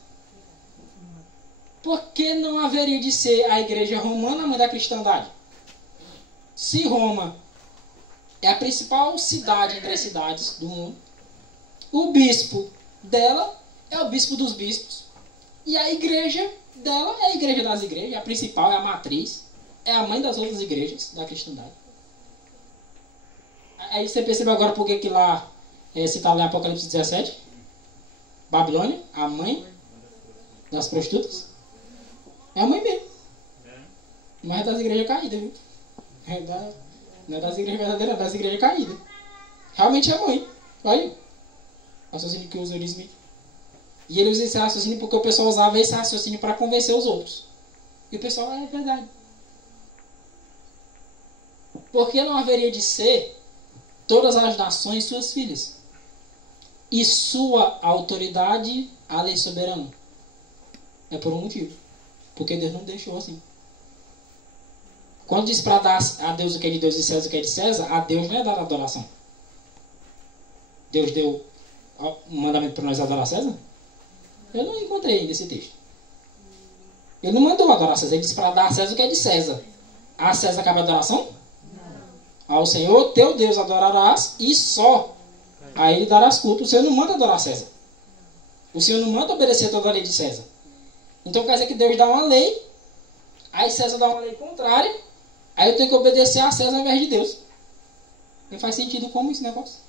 Por que não haveria de ser a igreja romana a mãe da cristandade? Se Roma é a principal cidade entre as cidades do mundo, o bispo dela é o bispo dos bispos, e a igreja dela é a igreja das igrejas, a principal, é a matriz, é a mãe das outras igrejas da cristandade. Aí você percebe agora por que lá, citado lá em Apocalipse 17, Babilônia, a mãe das prostitutas, é a mãe mesmo. Mas é das igrejas caídas, viu? Não é das igrejas verdadeiras, é das igrejas caídas. Realmente é a mãe. Olha aí. O raciocínio que usa o Smith. E ele usa esse raciocínio porque o pessoal usava esse raciocínio para convencer os outros. E o pessoal, é verdade. Por que não haveria de ser todas as nações suas filhas? E sua autoridade, a lei soberana? É por um motivo. Porque Deus não deixou assim. Quando diz para dar a Deus o que é de Deus e César o que é de César, a Deus não é dar adoração. Deus deu um mandamento para nós adorar César? Eu não encontrei nesse texto. Ele não mandou adorar César. Ele disse para dar a César o que é de César. A César cabe a adoração? Não. Ao Senhor teu Deus adorarás e só a ele darás culto. O Senhor não manda adorar César. O Senhor não manda obedecer toda a lei de César. Então quer dizer que Deus dá uma lei, aí César dá uma lei contrária, aí eu tenho que obedecer a César ao invés de Deus. Não faz sentido como esse negócio?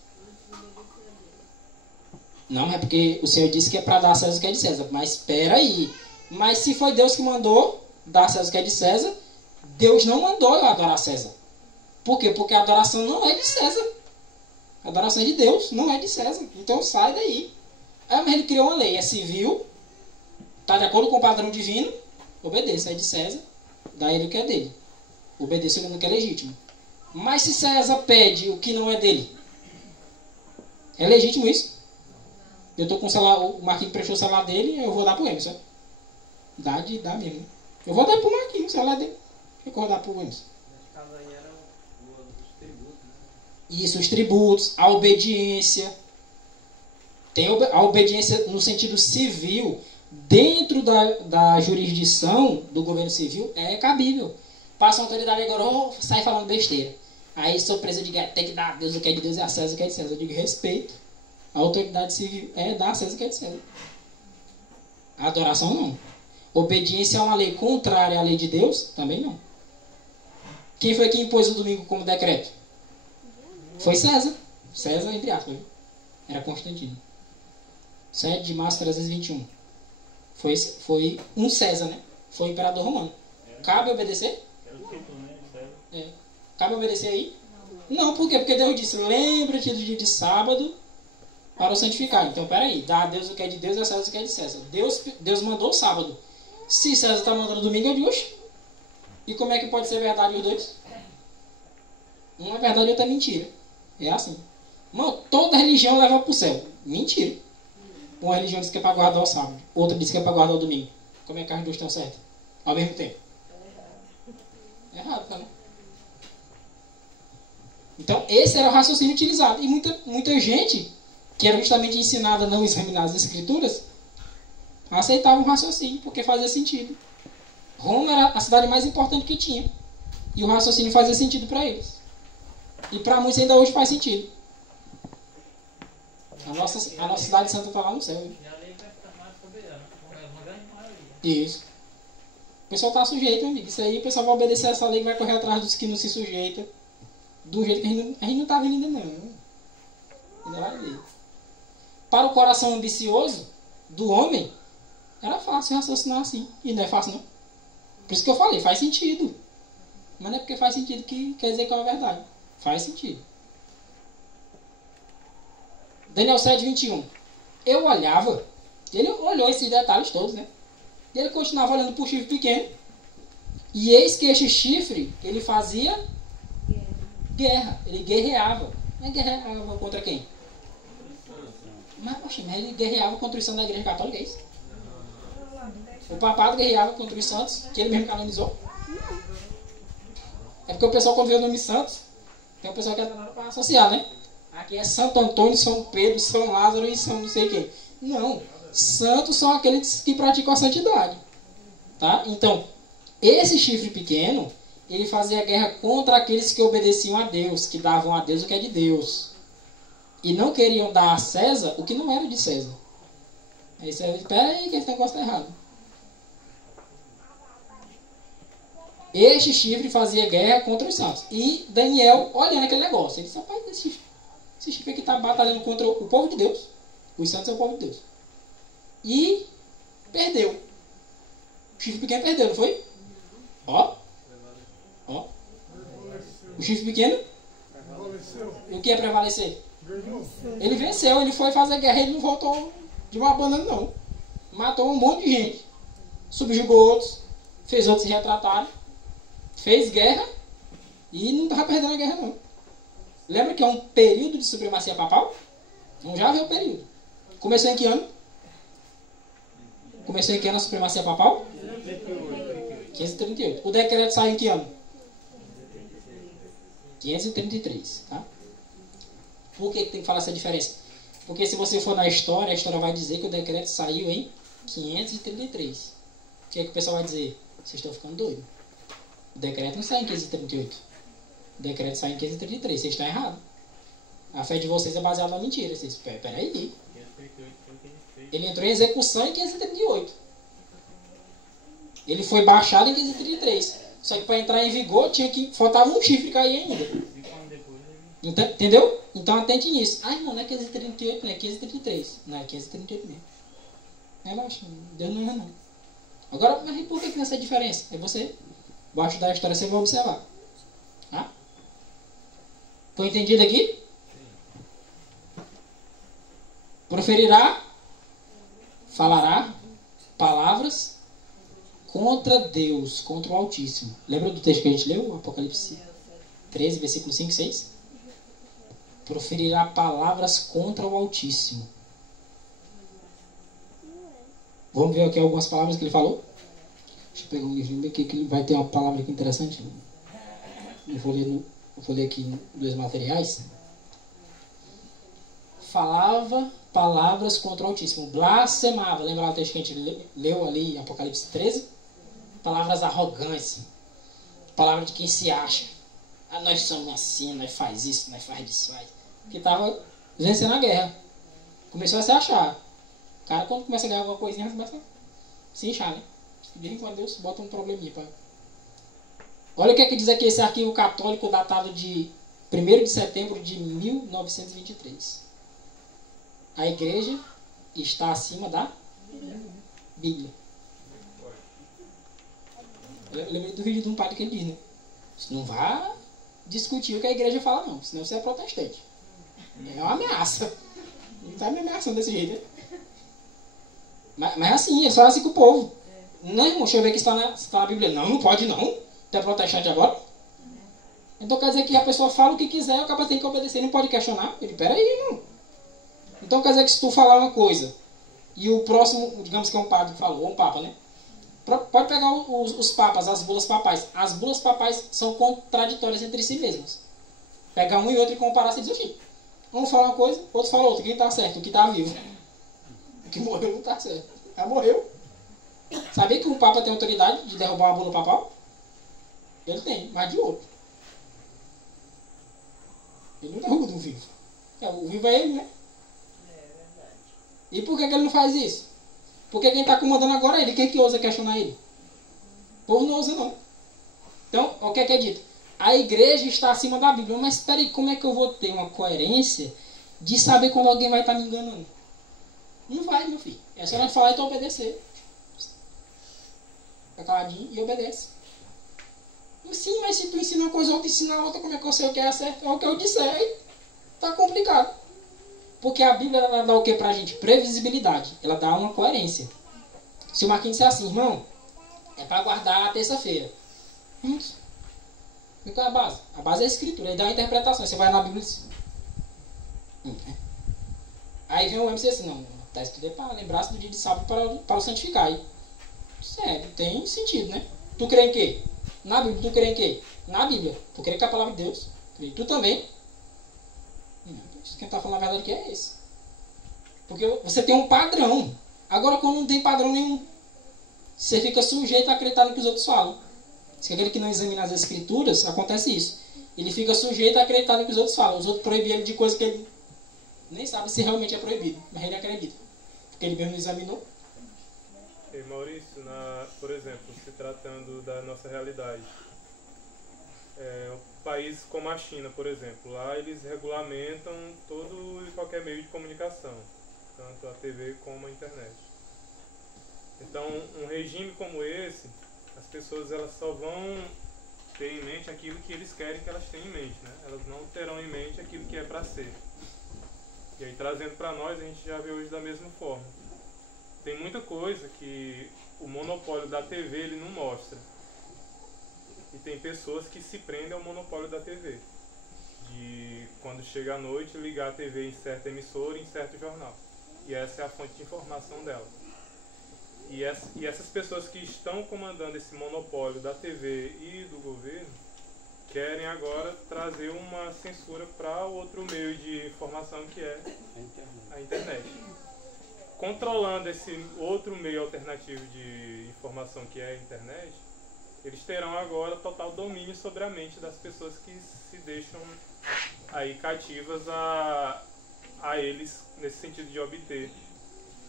Não, é porque o Senhor disse que é para dar a César o que é de César. Mas espera aí. Mas se foi Deus que mandou dar a César o que é de César, Deus não mandou eu adorar César. Por quê? Porque a adoração não é de César. A adoração é de Deus, não é de César. Então sai daí. Aí, mas ele criou uma lei, é civil, está de acordo com o padrão divino, obedeça, é de César, dá ele o que é dele. Obedeça o que é legítimo. Mas se César pede o que não é dele, é legítimo isso? Eu estou com o celular, o Marquinhos prestou o celular dele, eu vou dar para o Emerson. Dá mesmo. Eu vou dar para o Marquinhos o celular dele. Eu vou dar para o Emerson. Nesse caso aí era os tributos, né? Isso, os tributos, a obediência. Tem a obediência no sentido civil, dentro da jurisdição do governo civil, é cabível. Passa a autoridade agora, sai falando besteira. Aí sou preso de guerra, tem que dar a Deus o que é de Deus e a César o que é de César. Eu digo respeito. A autoridade civil é dar a César o que é de César. A adoração não. Obediência a uma lei contrária à lei de Deus, também não. Quem foi que impôs o domingo como decreto? Foi César. César, entre aspas. Era Constantino. 7 de março de 321. Foi um César, né? Foi o imperador romano. Cabe obedecer? Era o título, né? Cabe obedecer aí? Não, por quê? Porque Deus disse, lembra-te do dia de sábado para o santificar. Então, peraí, dá a Deus o que é de Deus e a César o que é de César. Deus mandou o sábado. Se César está mandando domingo, é de hoje. E como é que pode ser verdade os dois? Uma é verdade e outra é mentira. É assim. Mano, toda religião leva para o céu. Mentira. Uma religião diz que é para guardar o sábado. Outra diz que é para guardar o domingo. Como é que as duas estão certas? Ao mesmo tempo. Errado, tá, né? Então, esse era o raciocínio utilizado. E muita gente, que era justamente ensinada a não examinar as escrituras, aceitava o raciocínio, porque fazia sentido. Roma era a cidade mais importante que tinha. E o raciocínio fazia sentido para eles. E para muitos ainda hoje faz sentido. A nossa cidade santa está lá no céu. Viu? E a lei vai ficar mais soberana, uma grande maioria. Isso. O pessoal está sujeito, amigo. Isso aí o pessoal vai obedecer essa lei e vai correr atrás dos que não se sujeitam. Do jeito que a gente não está vendo ainda não. Ainda vai ver. Para o coração ambicioso do homem, era fácil raciocinar assim. E não é fácil não. Por isso que eu falei, faz sentido. Mas não é porque faz sentido que quer dizer que é uma verdade. Faz sentido. Daniel 7, 21. Eu olhava, ele olhou esses detalhes todos, né? E ele continuava olhando para o chifre pequeno. E eis que este chifre, ele fazia guerra. Ele guerreava. Mas guerreava contra quem? Mas ele guerreava contra o sangue da igreja católica, é isso? O papado guerreava contra os santos, que ele mesmo canonizou. É porque o pessoal, quando vê o nome Santos, tem o pessoal que é para associar, né? Aqui é Santo Antônio, São Pedro, São Lázaro e São não sei quem. Não. Santos são aqueles que praticam a santidade. Tá? Então, esse chifre pequeno, ele fazia guerra contra aqueles que obedeciam a Deus, que davam a Deus o que é de Deus. E não queriam dar a César o que não era de César. Aí você espera aí que esse negócio está errado. Este chifre fazia guerra contra os santos. E Daniel, olhando aquele negócio, ele disse, rapaz, esse chifre aqui está batalhando contra o povo de Deus. Os santos é o povo de Deus. E perdeu. O chifre pequeno perdeu, não foi? Ó. Ó. O chifre pequeno? E o que é prevalecer? Ele venceu, ele foi fazer guerra, ele não voltou de uma banda, não. Matou um monte de gente. Subjugou outros. Fez outros se retratarem. Fez guerra. E não estava perdendo a guerra, não. Lembra que é um período de supremacia papal? Não já viu o período. Começou em que ano? Começou em que ano a supremacia papal? 538. O decreto saiu em que ano? 533, tá? Por que tem que falar essa diferença? Porque se você for na história, a história vai dizer que o decreto saiu em 533. O que é que o pessoal vai dizer? Vocês estão ficando doidos. O decreto não sai em 538. O decreto sai em 533. Vocês estão errados. A fé de vocês é baseada na mentira. Vocês, peraí. Ele entrou em execução em 538. Ele foi baixado em 533. Só que para entrar em vigor faltava um chifre cair ainda. Então, entendeu? Então atente nisso. Ah, irmão, não é 538, não é 533. Não, é 538 mesmo. Relaxa, Deus não erra não. Agora, mas por que tem essa diferença? É você, baixo da história, você vai observar. Tá? Foi entendido aqui? Proferirá, falará palavras contra Deus, contra o Altíssimo. Lembra do texto que a gente leu? Apocalipse 13, versículo 5 e 6? Proferirá palavras contra o Altíssimo. Vamos ver aqui algumas palavras que ele falou? Deixa eu pegar um livrinho aqui que vai ter uma palavra aqui interessante. Eu vou ler aqui dois materiais. Falava palavras contra o Altíssimo. Blasfemava. Lembra o texto que a gente leu ali em Apocalipse 13? Palavras arrogantes. Palavra de quem se acha. Ah, nós somos assim, nós faz isso, nós faz isso, faz. Que estava vencendo a guerra. Começou a se achar. O cara, quando começa a ganhar alguma coisinha, começa a se inchar, né? De vez em quando Deus bota um probleminha para. Olha o que é que diz aqui esse arquivo católico datado de 1º de setembro de 1923. A igreja está acima da Bíblia. Eu lembrei do vídeo de um padre que ele diz, né? Você não vá discutir o que a igreja fala, não. Senão você é protestante. É uma ameaça. Não está me ameaçando desse jeito, né? Mas assim, eles falam assim com o povo. Não, irmão, deixa eu ver que está na Bíblia. Não pode não. Tu é protestante agora? Então quer dizer que a pessoa fala o que quiser, o cara tem que obedecer, não pode questionar. Ele, peraí, irmão. Então quer dizer que se tu falar uma coisa e o próximo, digamos que é um padre que falou, ou um papa, né? Pode pegar os papas, as bulas papais. As bulas papais são contraditórias entre si mesmas. Pegar um e outro e comparar, você diz assim. Um fala uma coisa, outro fala outra. Quem está certo? O que está vivo. O que morreu não está certo. Já morreu. Sabia que o papa tem autoridade de derrubar uma bula papal? Ele tem, mas de outro. Ele não derruba do vivo. O vivo é ele, né? E por que ele não faz isso? Porque quem está comandando agora é ele. Quem que ousa questionar ele? O povo não ousa, não. Então, o que é dito? A igreja está acima da Bíblia. Mas espera aí, como é que eu vou ter uma coerência de saber quando alguém vai estar me enganando? Não vai, meu filho. É só nós falar e tu obedecer. Fica caladinho e obedece. Sim, mas se tu ensina uma coisa, outra ensina outra, como é que eu sei o que é certo? É o que eu disser, aí tá complicado. Porque a Bíblia ela dá o que pra gente? Previsibilidade. Ela dá uma coerência. Se o Marquinhos disser assim, irmão, é para guardar a terça-feira. Isso. Qual é a base? A base é a escritura. Aí dá uma interpretação. Você vai na Bíblia e diz. Aí vem o MC assim, não, tá escrito para lembrar-se do dia de sábado para o santificar. Aí Sério, tem sentido, né? Tu crê em quê? Na Bíblia. Tu crê em quê? Na Bíblia. Tu crê que é a palavra de Deus. Tu também. Quem está falando a verdade aqui é esse. Porque você tem um padrão. Agora, quando não tem padrão nenhum, você fica sujeito a acreditar no que os outros falam. Se aquele que não examina as escrituras, acontece isso. Ele fica sujeito a acreditar no que os outros falam. Os outros proibem ele de coisa que ele nem sabe se realmente é proibido. Mas ele acredita. Porque ele mesmo não examinou. E Maurício, por exemplo, se tratando da nossa realidade, um país como a China, por exemplo, lá eles regulamentam todo e qualquer meio de comunicação, tanto a TV como a internet. Então, um regime como esse, as pessoas elas só vão ter em mente aquilo que eles querem que elas tenham em mente, né? Elas não terão em mente aquilo que é para ser. E aí, trazendo para nós, a gente já vê hoje da mesma forma. Tem muita coisa que o monopólio da TV ele não mostra. E tem pessoas que se prendem ao monopólio da TV. De quando chega à noite ligar a TV em certa emissora, em certo jornal. E essa é a fonte de informação dela. E essas pessoas que estão comandando esse monopólio da TV e do governo querem agora trazer uma censura para o outro meio de informação que é a internet. Controlando esse outro meio alternativo de informação que é a internet, eles terão agora total domínio sobre a mente das pessoas que se deixam aí cativas a eles nesse sentido de obter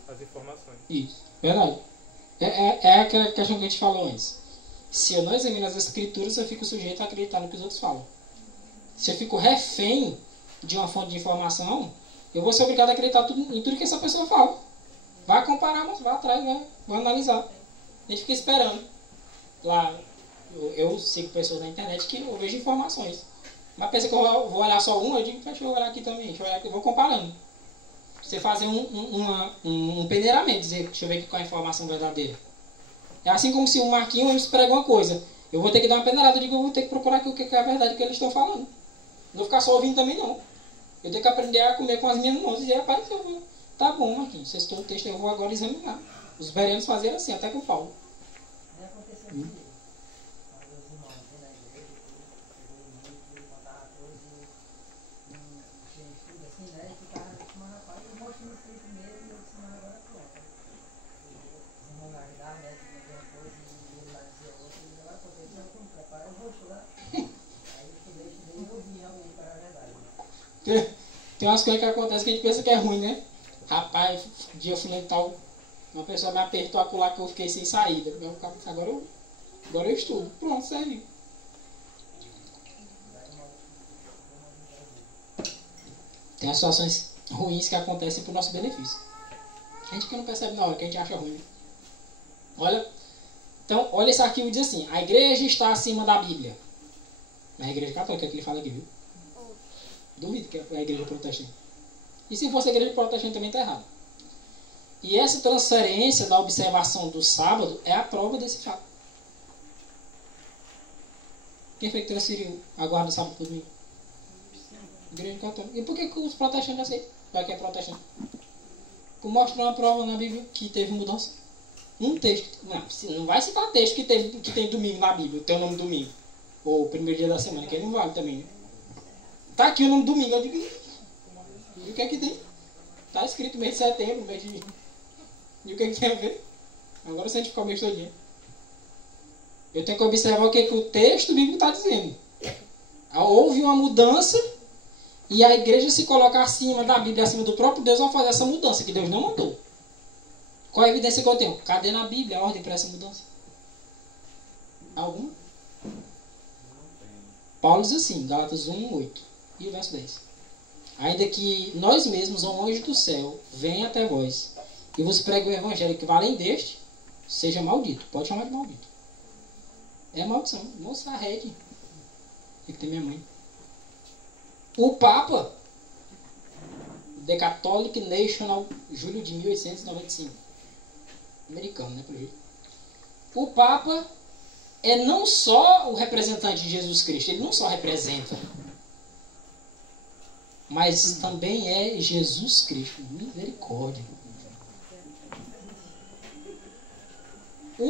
as informações. Isso, verdade. É aquela questão que a gente falou antes. Se eu não examino as escrituras, eu fico sujeito a acreditar no que os outros falam. Se eu fico refém de uma fonte de informação, eu vou ser obrigado a acreditar em tudo que essa pessoa fala. Vai comparar, mas vai atrás, vai analisar. A gente fica esperando. Lá, eu sigo pessoas na internet que eu vejo informações. Mas pensa que eu vou olhar só uma, eu digo, deixa eu olhar aqui também, deixa eu olhar aqui, eu vou comparando. Você fazer um peneiramento, dizer, deixa eu ver qual é a informação verdadeira. É assim como se o Marquinhos prega uma coisa. Eu vou ter que dar uma peneirada, eu digo, eu vou ter que procurar aqui o que é a verdade que eles estão falando. Não vou ficar só ouvindo também, não. Eu tenho que aprender a comer com as minhas mãos e dizer, rapaz, eu vou. Tá bom, Marquinhos, você citou o texto, eu vou agora examinar. Os bereanos faziam assim, até com o Paulo. Nem aconteceu comigo. Quando os irmãos na igreja, chegou mandava coisa cheio de tudo assim, né? E ficava mas rapaz, eu mostro no escrito mesmo e eu disse, não, agora pronto. Os irmãos me ajudavam, né? Dizia uma coisa e ele lá dizia outra, e agora aconteceu, como preparar o rosto lá. Aí eu estudei e eu vi realmente para a verdade. Tem umas coisas que acontecem que a gente pensa que é ruim, né? Rapaz, dia fulano tal, uma pessoa me apertou a pular que eu fiquei sem saída. Agora eu estudo. Pronto, serviu. Tem as situações ruins que acontecem por nosso benefício. A gente que não percebe na hora, que a gente acha ruim. Então, olha esse arquivo e diz assim, a igreja está acima da Bíblia. Não é a igreja católica que ele fala aqui, viu? Duvido que é a igreja protestante. E se fosse a igreja protestante também está errado. E essa transferência da observação do sábado é a prova desse fato. Quem foi que transferiu a guarda do sábado para o domingo? Igreja católica. E por que os protestantes aceitam? Já que é protestante. Mostra uma prova na Bíblia que teve mudança. Um texto. Não vai citar texto que tem domingo na Bíblia, tem o nome domingo. Ou o primeiro dia da semana, que aí não vale também, né? Tá aqui o nome domingo, eu digo. E o que é que tem? Tá escrito mês de setembro, mês de. E o que é que tem a ver? Agora se a gente ficar o mês todinho. Eu tenho que observar o que é que o texto bíblico está dizendo. Houve uma mudança e a igreja se coloca acima da Bíblia, acima do próprio Deus, ao fazer essa mudança que Deus não mandou. Qual a evidência que eu tenho? Cadê na Bíblia a ordem para essa mudança? Alguma? Paulo diz assim, Gálatas 1:8 e o verso 10. Ainda que nós mesmos, ou um anjo do céu, venha até vós e vos pregue o evangelho que vale deste, seja maldito. Pode chamar de maldito. É maldição. Moça, arrede. Tem que ter minha mãe. O Papa, The Catholic National, julho de 1895. Americano, né, pelo jeito. O Papa é não só o representante de Jesus Cristo, ele não só representa, mas também é Jesus Cristo. Misericórdia.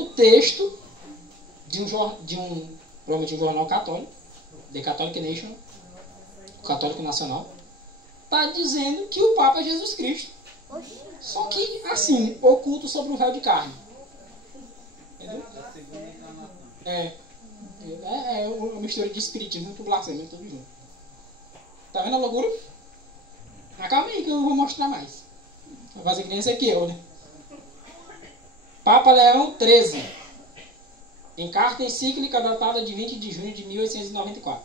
o texto provavelmente um jornal católico, The Catholic Nation, Católico Nacional, está dizendo que o Papa é Jesus Cristo. Só que, assim, oculto sobre um véu de carne. Entendeu? É uma mistura de espiritismo com blasfêmia, tudo junto. Tá vendo a loucura? Mas calma aí que eu vou mostrar mais. Vai fazer que nem esse aqui eu, né? Papa Leão XIII. Em carta encíclica datada de 20 de junho de 1894.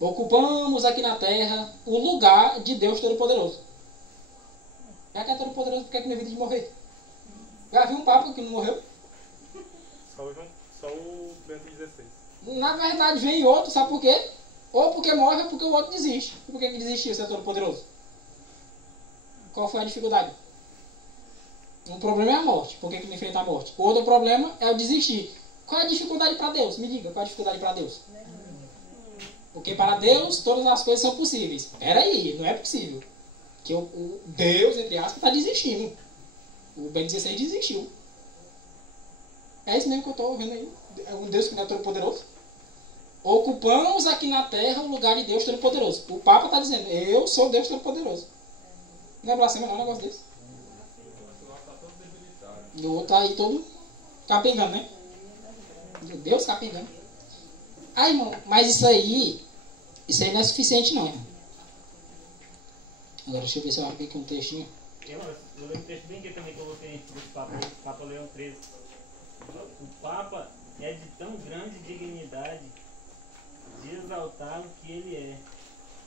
Ocupamos aqui na Terra o lugar de Deus Todo-Poderoso. Já que é Todo-Poderoso, por que não evita de morrer? Já viu um Papa que não morreu? Só o Bento XVI. Na verdade, vem outro, sabe por quê? Ou porque morre ou porque o outro desiste. E por que desistiu se é Todo-Poderoso? Qual foi a dificuldade? Um problema é a morte. Por que não enfrenta a morte? O outro problema é o desistir. Qual é a dificuldade para Deus? Me diga, qual é a dificuldade para Deus? Porque para Deus todas as coisas são possíveis. Peraí, não é possível. Que o Deus, entre aspas, está desistindo. O Bento XVI desistiu. É isso mesmo que eu estou vendo aí. É um Deus que não é todo-poderoso. Ocupamos aqui na Terra o lugar de Deus Todo-Poderoso. O Papa está dizendo, eu sou Deus Todo-Poderoso. Não é blasfêmia não, um negócio desse. E o outro está aí todo capengando, né? Deus capengando. Ah, irmão, mas isso aí não é suficiente não, irmão. Agora deixa eu ver se eu abro aqui um textinho. Eu lembro um texto bem que eu também coloquei do Papa Leão XIII. O Papa é de tão grande dignidade de exaltar o que ele é,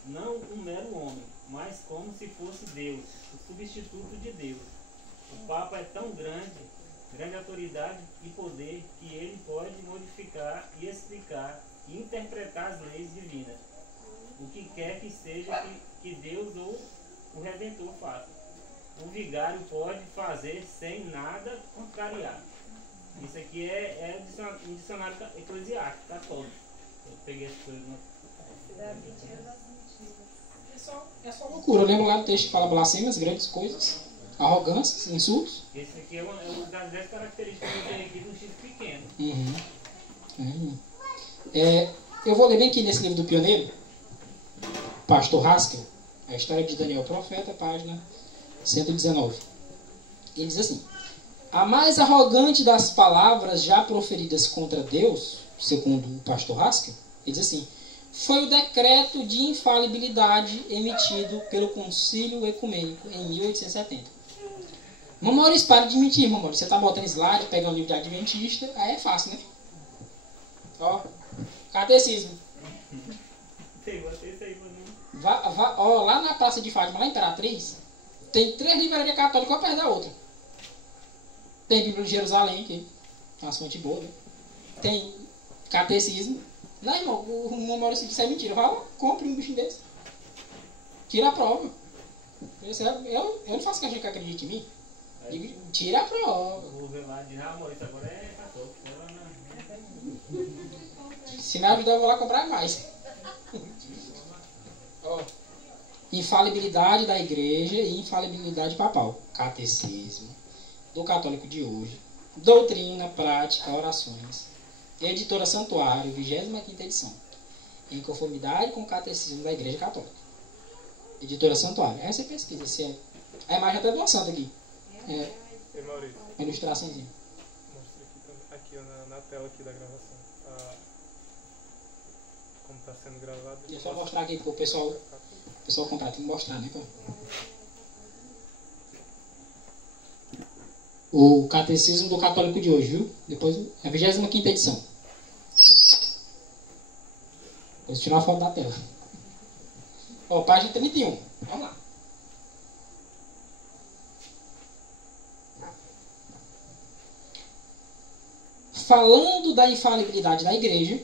não um mero homem, mas como se fosse Deus, o substituto de Deus. O Papa é tão grande autoridade e poder, que ele pode modificar e explicar e interpretar as leis divinas, o que quer que seja que Deus ou o Redentor faça. O vigário pode fazer sem nada contrariar. Isso aqui é um dicionário eclesiástico, tá todo. Eu peguei essas coisas. É só loucura. Eu lembro lá do texto que fala blasfêmias, grandes coisas, arrogâncias, insultos. Esse aqui é uma das 10 características que eu tenho aqui do chifre pequeno. Eu vou ler bem aqui nesse livro do pioneiro, Pastor Haskell, a história de Daniel Profeta, página 119. Ele diz assim: a mais arrogante das palavras já proferidas contra Deus, segundo o pastor Haskell, ele diz assim: foi o decreto de infalibilidade emitido pelo Concílio Ecumênico em 1870. Mamores, para de mentir, Mamores. Você está botando slide, pega um livro de Adventista, aí é fácil, né? Ó, catecismo. Ó, lá na Praça de Fátima, lá em Imperatriz, tem 3 livrarias católicas, uma perto da outra. Tem Bíblia de Jerusalém, que é uma fonte boa, né? Tem catecismo. Não, irmão, o Mamores disse é mentira. Vai lá, compre um bichinho desse. Tira a prova. Eu não faço questão que acredite em mim. Digo, tira a prova. Eu vou ver lá e dizer, amor, isso agora é católico. Se me ajudar, eu vou lá comprar mais. Ó, infalibilidade da igreja e infalibilidade papal. Catecismo do católico de hoje. Doutrina, prática, orações. Editora Santuário, 25ª edição. Em conformidade com o catecismo da igreja católica. Editora Santuário. Aí você pesquisa se é. A imagem até de uma santa aqui. E Maurício, Uma ilustraçãozinha. mostra aqui na tela aqui da gravação. Como está sendo gravado. Deixa eu só mostrar aqui para o pessoal comprar. Tem que mostrar, né? O catecismo do católico de hoje, viu? Depois é a 25ª edição. Vou tirar uma foto da tela. Ó, página 31. Vamos lá. Falando da infalibilidade da igreja,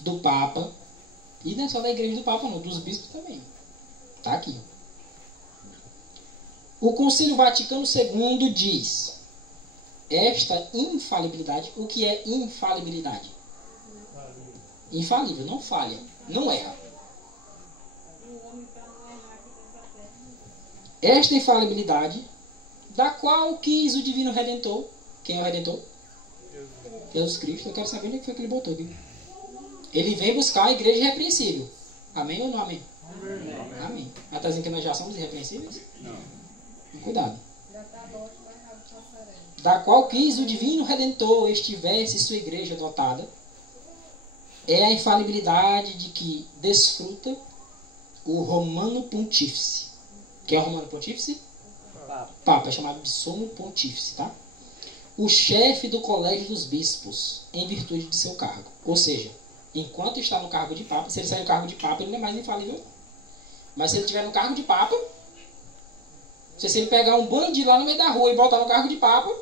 do Papa, e não é só da igreja do Papa não, dos bispos também. Tá aqui. O Concílio Vaticano II diz: esta infalibilidade, o que é infalibilidade? Infalível, não falha, não erra. Esta infalibilidade, da qual quis o Divino Redentor. Quem é o Redentor? Jesus Cristo, eu quero saber onde foi que ele botou aqui. Ele vem buscar a igreja irrepreensível. Amém ou não amém? Amém. Mas está dizendo que nós já somos irrepreensíveis? Não. Cuidado. Da qual quis o divino Redentor estivesse sua igreja dotada, é a infalibilidade de que desfruta o Romano Pontífice. Quem é o Romano Pontífice? Papa, é chamado de Sumo Pontífice, tá? O chefe do colégio dos bispos, em virtude de seu cargo. Ou seja, enquanto está no cargo de Papa, se ele sair no cargo de Papa, ele não é mais infalível. Mas se ele estiver no cargo de Papa, se ele pegar um bandido lá no meio da rua e botar no cargo de Papa,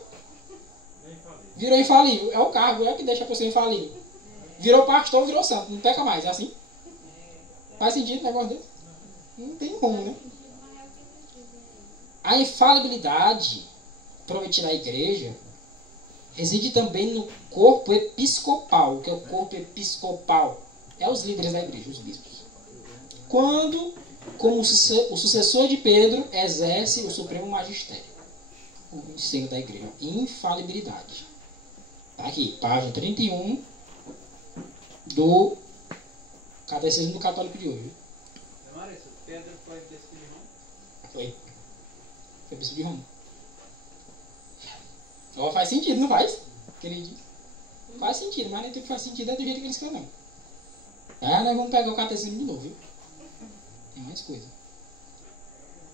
virou infalível. É o cargo, é o que deixa a pessoa infalível. Virou pastor, virou santo. Não peca mais, é assim? Faz sentido o negócio desse? Não tem como, né? A infalibilidade prometida à igreja reside também no corpo episcopal. O que é o corpo episcopal? É os líderes da igreja, os bispos. Quando, como o sucessor de Pedro, exerce o supremo magistério, o ensino da igreja. Infalibilidade. Tá aqui, página 31 do Catecismo do Católico de hoje. Pedro foi bispo de Roma? Foi. Foi bispo de Roma. Ó, faz sentido, não faz? Querido. Faz sentido, mas nem tudo que faz sentido é do jeito que ele escreveu. Ah, nós vamos pegar o catecismo de novo, viu? Tem mais coisa.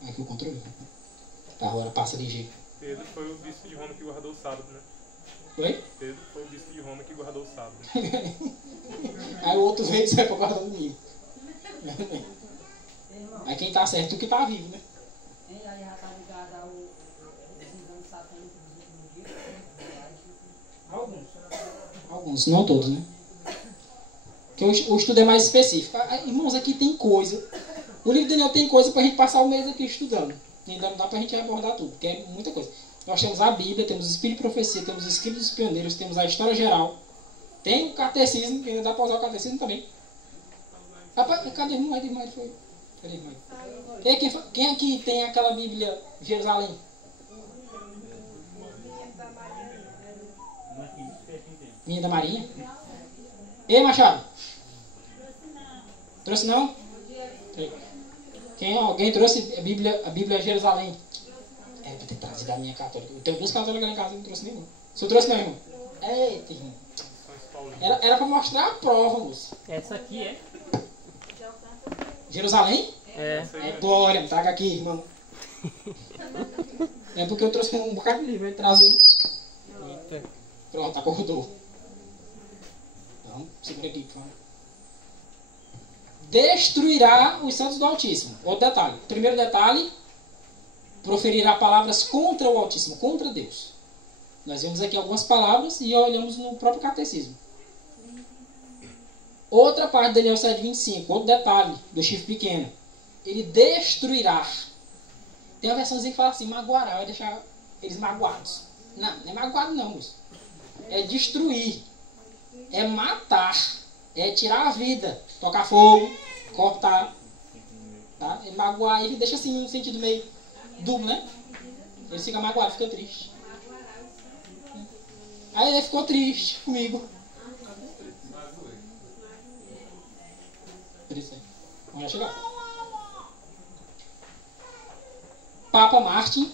Aqui o controle. Tá, agora passa ligeiro. Pedro foi o bispo de Roma que guardou o sábado, né? Oi? Pedro foi o bispo de Roma que guardou o sábado. Aí o outro veio e disse pra guardar o domingo. Aí quem tá certo é o que tá vivo, né? Aí já tá ligado aos enganos satânicos dos últimos dias. Alguns, não todos, né? Porque o estudo é mais específico. Irmãos, aqui tem coisa. O livro de Daniel tem coisa pra gente passar o mês aqui estudando. Ainda não dá pra gente abordar tudo, porque é muita coisa. Nós temos a Bíblia, temos o Espírito e Profecia, temos os Escritos dos Pioneiros, temos a História Geral. Tem o Catecismo, que ainda dá pra usar o Catecismo também. Rapaz, cadê o irmão? Ele foi. Cadê o irmão? Quem aqui tem aquela Bíblia Jerusalém? Minha da Marinha? Ei, Machado? Trouxe não? Alguém trouxe a Bíblia Jerusalém? É, pra ter trazido da minha católica. Eu tenho duas católicas lá em casa e não trouxe nenhuma. Você trouxe não, irmão? Eita, irmão. Era pra mostrar a prova, moço. Essa aqui é? Jerusalém? É. É glória, traga aqui, irmão. É porque eu trouxe um bocado de livro, aí trazer. Pronto, acordou. Então, segura aqui, por favor. Destruirá os santos do Altíssimo. Outro detalhe. Primeiro detalhe, proferirá palavras contra o Altíssimo, contra Deus. Nós vemos aqui algumas palavras e olhamos no próprio catecismo. Outra parte de Daniel 7,25, outro detalhe do chifre pequeno. Ele destruirá. Tem uma versãozinha que fala assim, magoará, vai deixar eles magoados. Não, não é magoado não, moço. É destruir. É matar. É tirar a vida. Tocar fogo, cortar. Tá? É magoar, ele deixa assim um sentido meio duplo, né? Ele fica magoado, fica triste. Aí ele ficou triste comigo. Por isso aí. Vamos chegar. Papa Martin.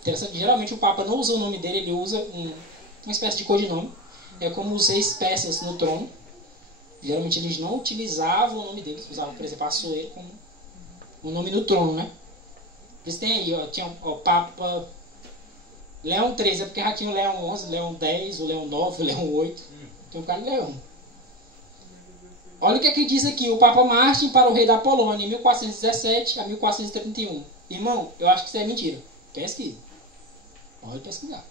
Interessante, geralmente o Papa não usa o nome dele, ele usa uma espécie de codinome. É como os reis persas no trono. Geralmente eles não utilizavam o nome deles, usavam, por exemplo, a Açoeiro como o nome no trono, né? Eles têm aí, ó, tinha o Papa Leão 13, é porque já tinha o Leão 11, o Leão 10, o Leão 9, o Leão 8. Tem um cara de Leão. Olha o que diz aqui, o Papa Martin para o rei da Polônia, em 1417 a 1431. Irmão, eu acho que isso é mentira. Pesquisa. Pode pesquisar.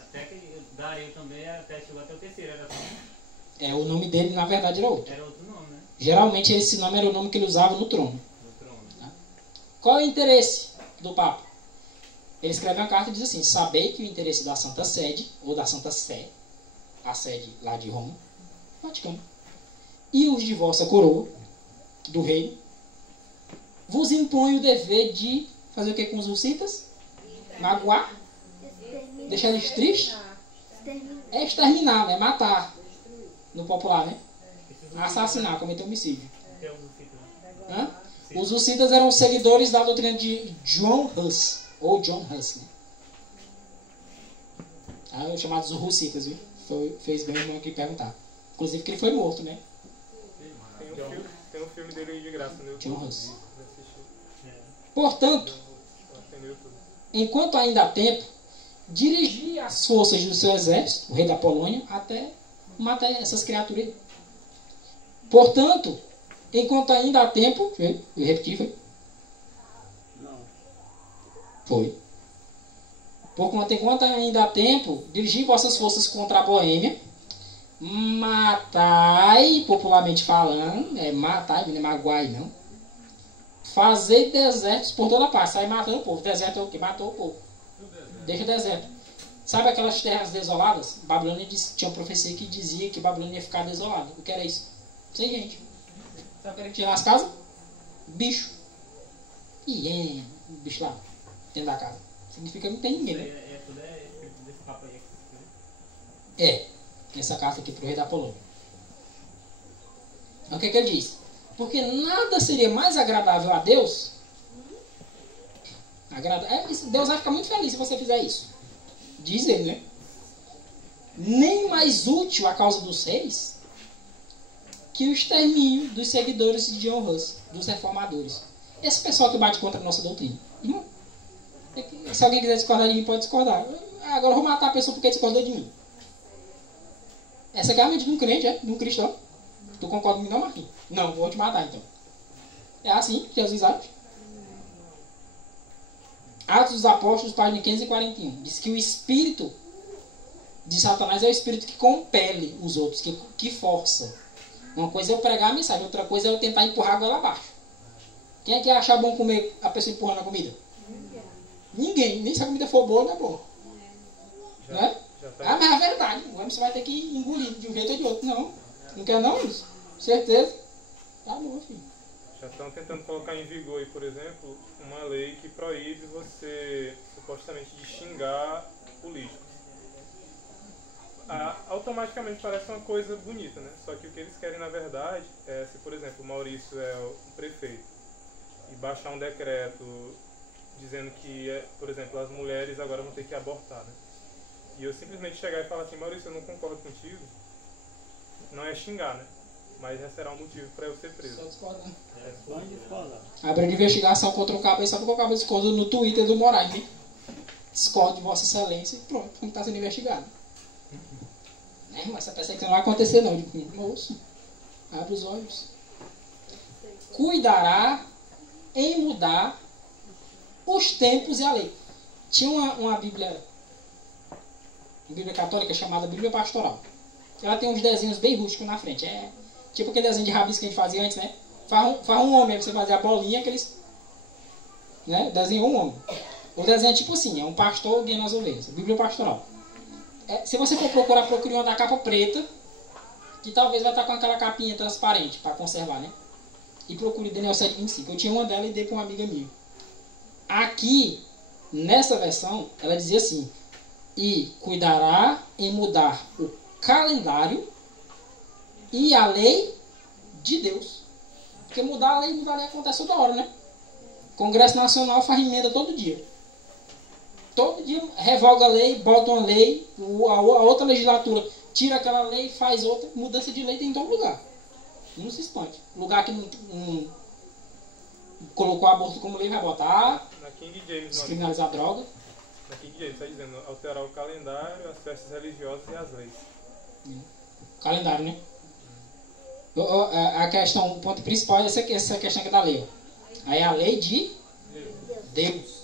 Até que Dario também até chegou até o terceiro, era assim? O nome dele, na verdade, era outro. Era outro nome, né? Geralmente, esse nome era o nome que ele usava no trono. No trono. Tá? Qual é o interesse do Papa? Ele escreve uma carta e diz assim, sabei que o interesse da Santa Sede, ou da Santa Sé, a sede lá de Roma, Vaticano, e os de vossa coroa, do reino, vos impõe o dever de fazer o que com os hussitas? Magoar? Deixar eles tristes? é exterminar, né? Matar. No popular, né? Assassinar, cometer homicídio. Tem os hussitas, né? Hã? Os hussitas eram seguidores da doutrina de John Huss. Ou John Huss, né? Chamados os hussitas, viu? Fez bem o irmão aqui perguntar. Inclusive que ele foi morto, né? Tem um filme dele aí de graça no YouTube. John Huss. Pra assistir. Portanto, Tem no YouTube. enquanto ainda há tempo, dirigir as forças do seu exército, o rei da Polônia, até matar essas criaturas. Portanto, enquanto ainda há tempo, eu repeti, foi? Não. Foi. Enquanto ainda há tempo, dirigir vossas forças contra a Boêmia, matai, popularmente falando, matai, não é maguai não, fazer desertos por toda parte, sai matando o povo. Deserto é o que? Matou o povo. Deixa o deserto. Sabe aquelas terras desoladas? Babilônia tinha uma profecia que dizia que Babilônia ia ficar desolada. O que era isso? Sem gente. Sabe o que era que tinha nas casas? Bicho. Hiena. Bicho lá, dentro da casa. Significa que não tem ninguém, né? Tudo é espírito desse papo aí. Essa carta aqui para o rei da Polônia. O que ele diz? Porque nada seria mais agradável a Deus. Deus vai ficar muito feliz se você fizer isso. Diz ele, né? Nem mais útil a causa dos reis que o extermínio dos seguidores de John Huss, dos reformadores. Esse pessoal que bate contra a nossa doutrina. Irmão, se alguém quiser discordar de mim, pode discordar. Agora eu vou matar a pessoa porque discordou de mim. Essa aqui é a mente de um crente, de um cristão. Tu concorda comigo não, Marquinhos? Não, vou te matar então. É assim que Jesus age. Atos dos Apóstolos, página 541. Diz que o espírito de Satanás é o espírito que compele os outros, que força. Uma coisa é eu pregar a mensagem, outra coisa é eu tentar empurrar a goela abaixo. Quem é que acha bom comer a pessoa empurrando a comida? Ninguém. Nem se a comida for boa, não é bom. Não é? Mas é verdade. Agora você vai ter que engolir de um jeito ou de outro. Não. Não quer não, isso? Certeza? Tá bom, filho. Já estão tentando colocar em vigor, aí, por exemplo, uma lei que proíbe você, supostamente, de xingar políticos. Automaticamente parece uma coisa bonita, né? Só que o que eles querem, na verdade, é se, por exemplo, o Maurício é o prefeito e baixar um decreto dizendo que, por exemplo, as mulheres agora vão ter que abortar, né? E eu simplesmente chegar e falar assim, Maurício, eu não concordo contigo, não é xingar, né? Mas já será um motivo para eu ser preso. Só discordando. Pode discordar. Abre de investigação contra o cabo, sabe porque o cabo discorda no Twitter do Moraes, né? Discorda de Vossa Excelência e pronto, não está sendo investigado. Né? Mas essa perseguição não vai acontecer não. Eu digo, moço, abre os olhos. Cuidará em mudar os tempos e a lei. Tinha uma Bíblia católica chamada Bíblia Pastoral. Ela tem uns desenhos bem rústicos na frente. É tipo aquele desenho de rabisco que a gente fazia antes, né? Faz um homem, aí você fazia a bolinha, aqueles... Né? Desenhou um homem. O desenho é tipo assim, é um pastor guiando as ovelhas. Bíblia Pastoral. Se você for procurar, procure uma da capa preta, que talvez vai estar com aquela capinha transparente, para conservar, né? E procure Daniel 7:25. Eu tinha uma dela e dei para uma amiga minha. Aqui, nessa versão, ela dizia assim, e cuidará em mudar o calendário e a lei de Deus. Porque mudar a lei acontece toda hora, né? Congresso Nacional faz emenda todo dia. Todo dia revoga a lei, bota uma lei, a outra legislatura tira aquela lei, faz outra. Mudança de lei tem em todo lugar. Não se espante. Lugar que não colocou aborto como lei vai botar. Na King James, descriminalizar a droga. Na King James está dizendo alterar o calendário, as festas religiosas e as leis. Calendário, né? A questão, o ponto principal é essa questão aqui da lei. Aí a lei de Deus.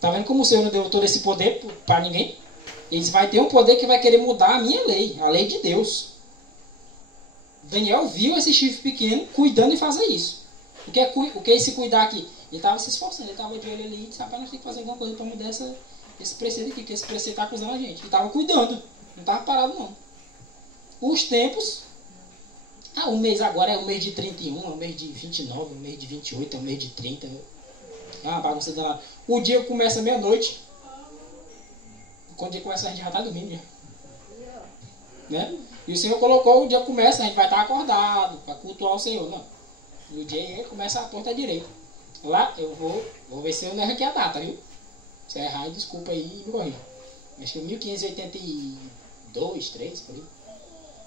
Tá vendo como o Senhor não deu todo esse poder para ninguém? Eles vai ter um poder que vai querer mudar a minha lei, a lei de Deus. Daniel viu esse chifre pequeno cuidando e fazer isso. O que é esse cuidar aqui? Ele estava se esforçando, ele estava de olho ali e disse, rapaz, nós temos que fazer alguma coisa para mudar esse preceito aqui, que esse preceito está acusando a gente. Ele estava cuidando, não estava parado não. Os tempos, o mês agora é o mês de 31, é o mês de 29, é o mês de 28, é o mês de 30. É uma bagunça danada. O dia começa meia-noite, Quando o dia começa, a gente já está dormindo. Já. Né? E o Senhor colocou, o dia começa, a gente vai estar acordado para cultuar o Senhor. Não. O dia começa a torta direita. Lá, eu vou ver se eu não erro aqui a data, viu? Se eu errar, desculpa aí e me corrija. Acho que é 1582, 3, por aí.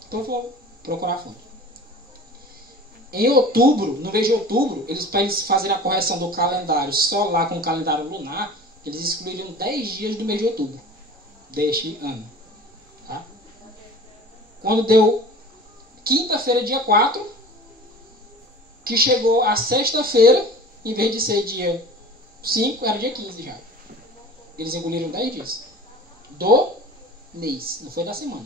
Então eu vou procurar a fonte. Em outubro, no mês de outubro, para eles fazerem a correção do calendário solar com o calendário lunar, eles excluíram 10 dias do mês de outubro deste ano. Tá? Quando deu quinta-feira, dia 4, que chegou a sexta-feira, em vez de ser dia 5, era dia 15 já. Eles engoliram 10 dias. Do mês, não foi da semana.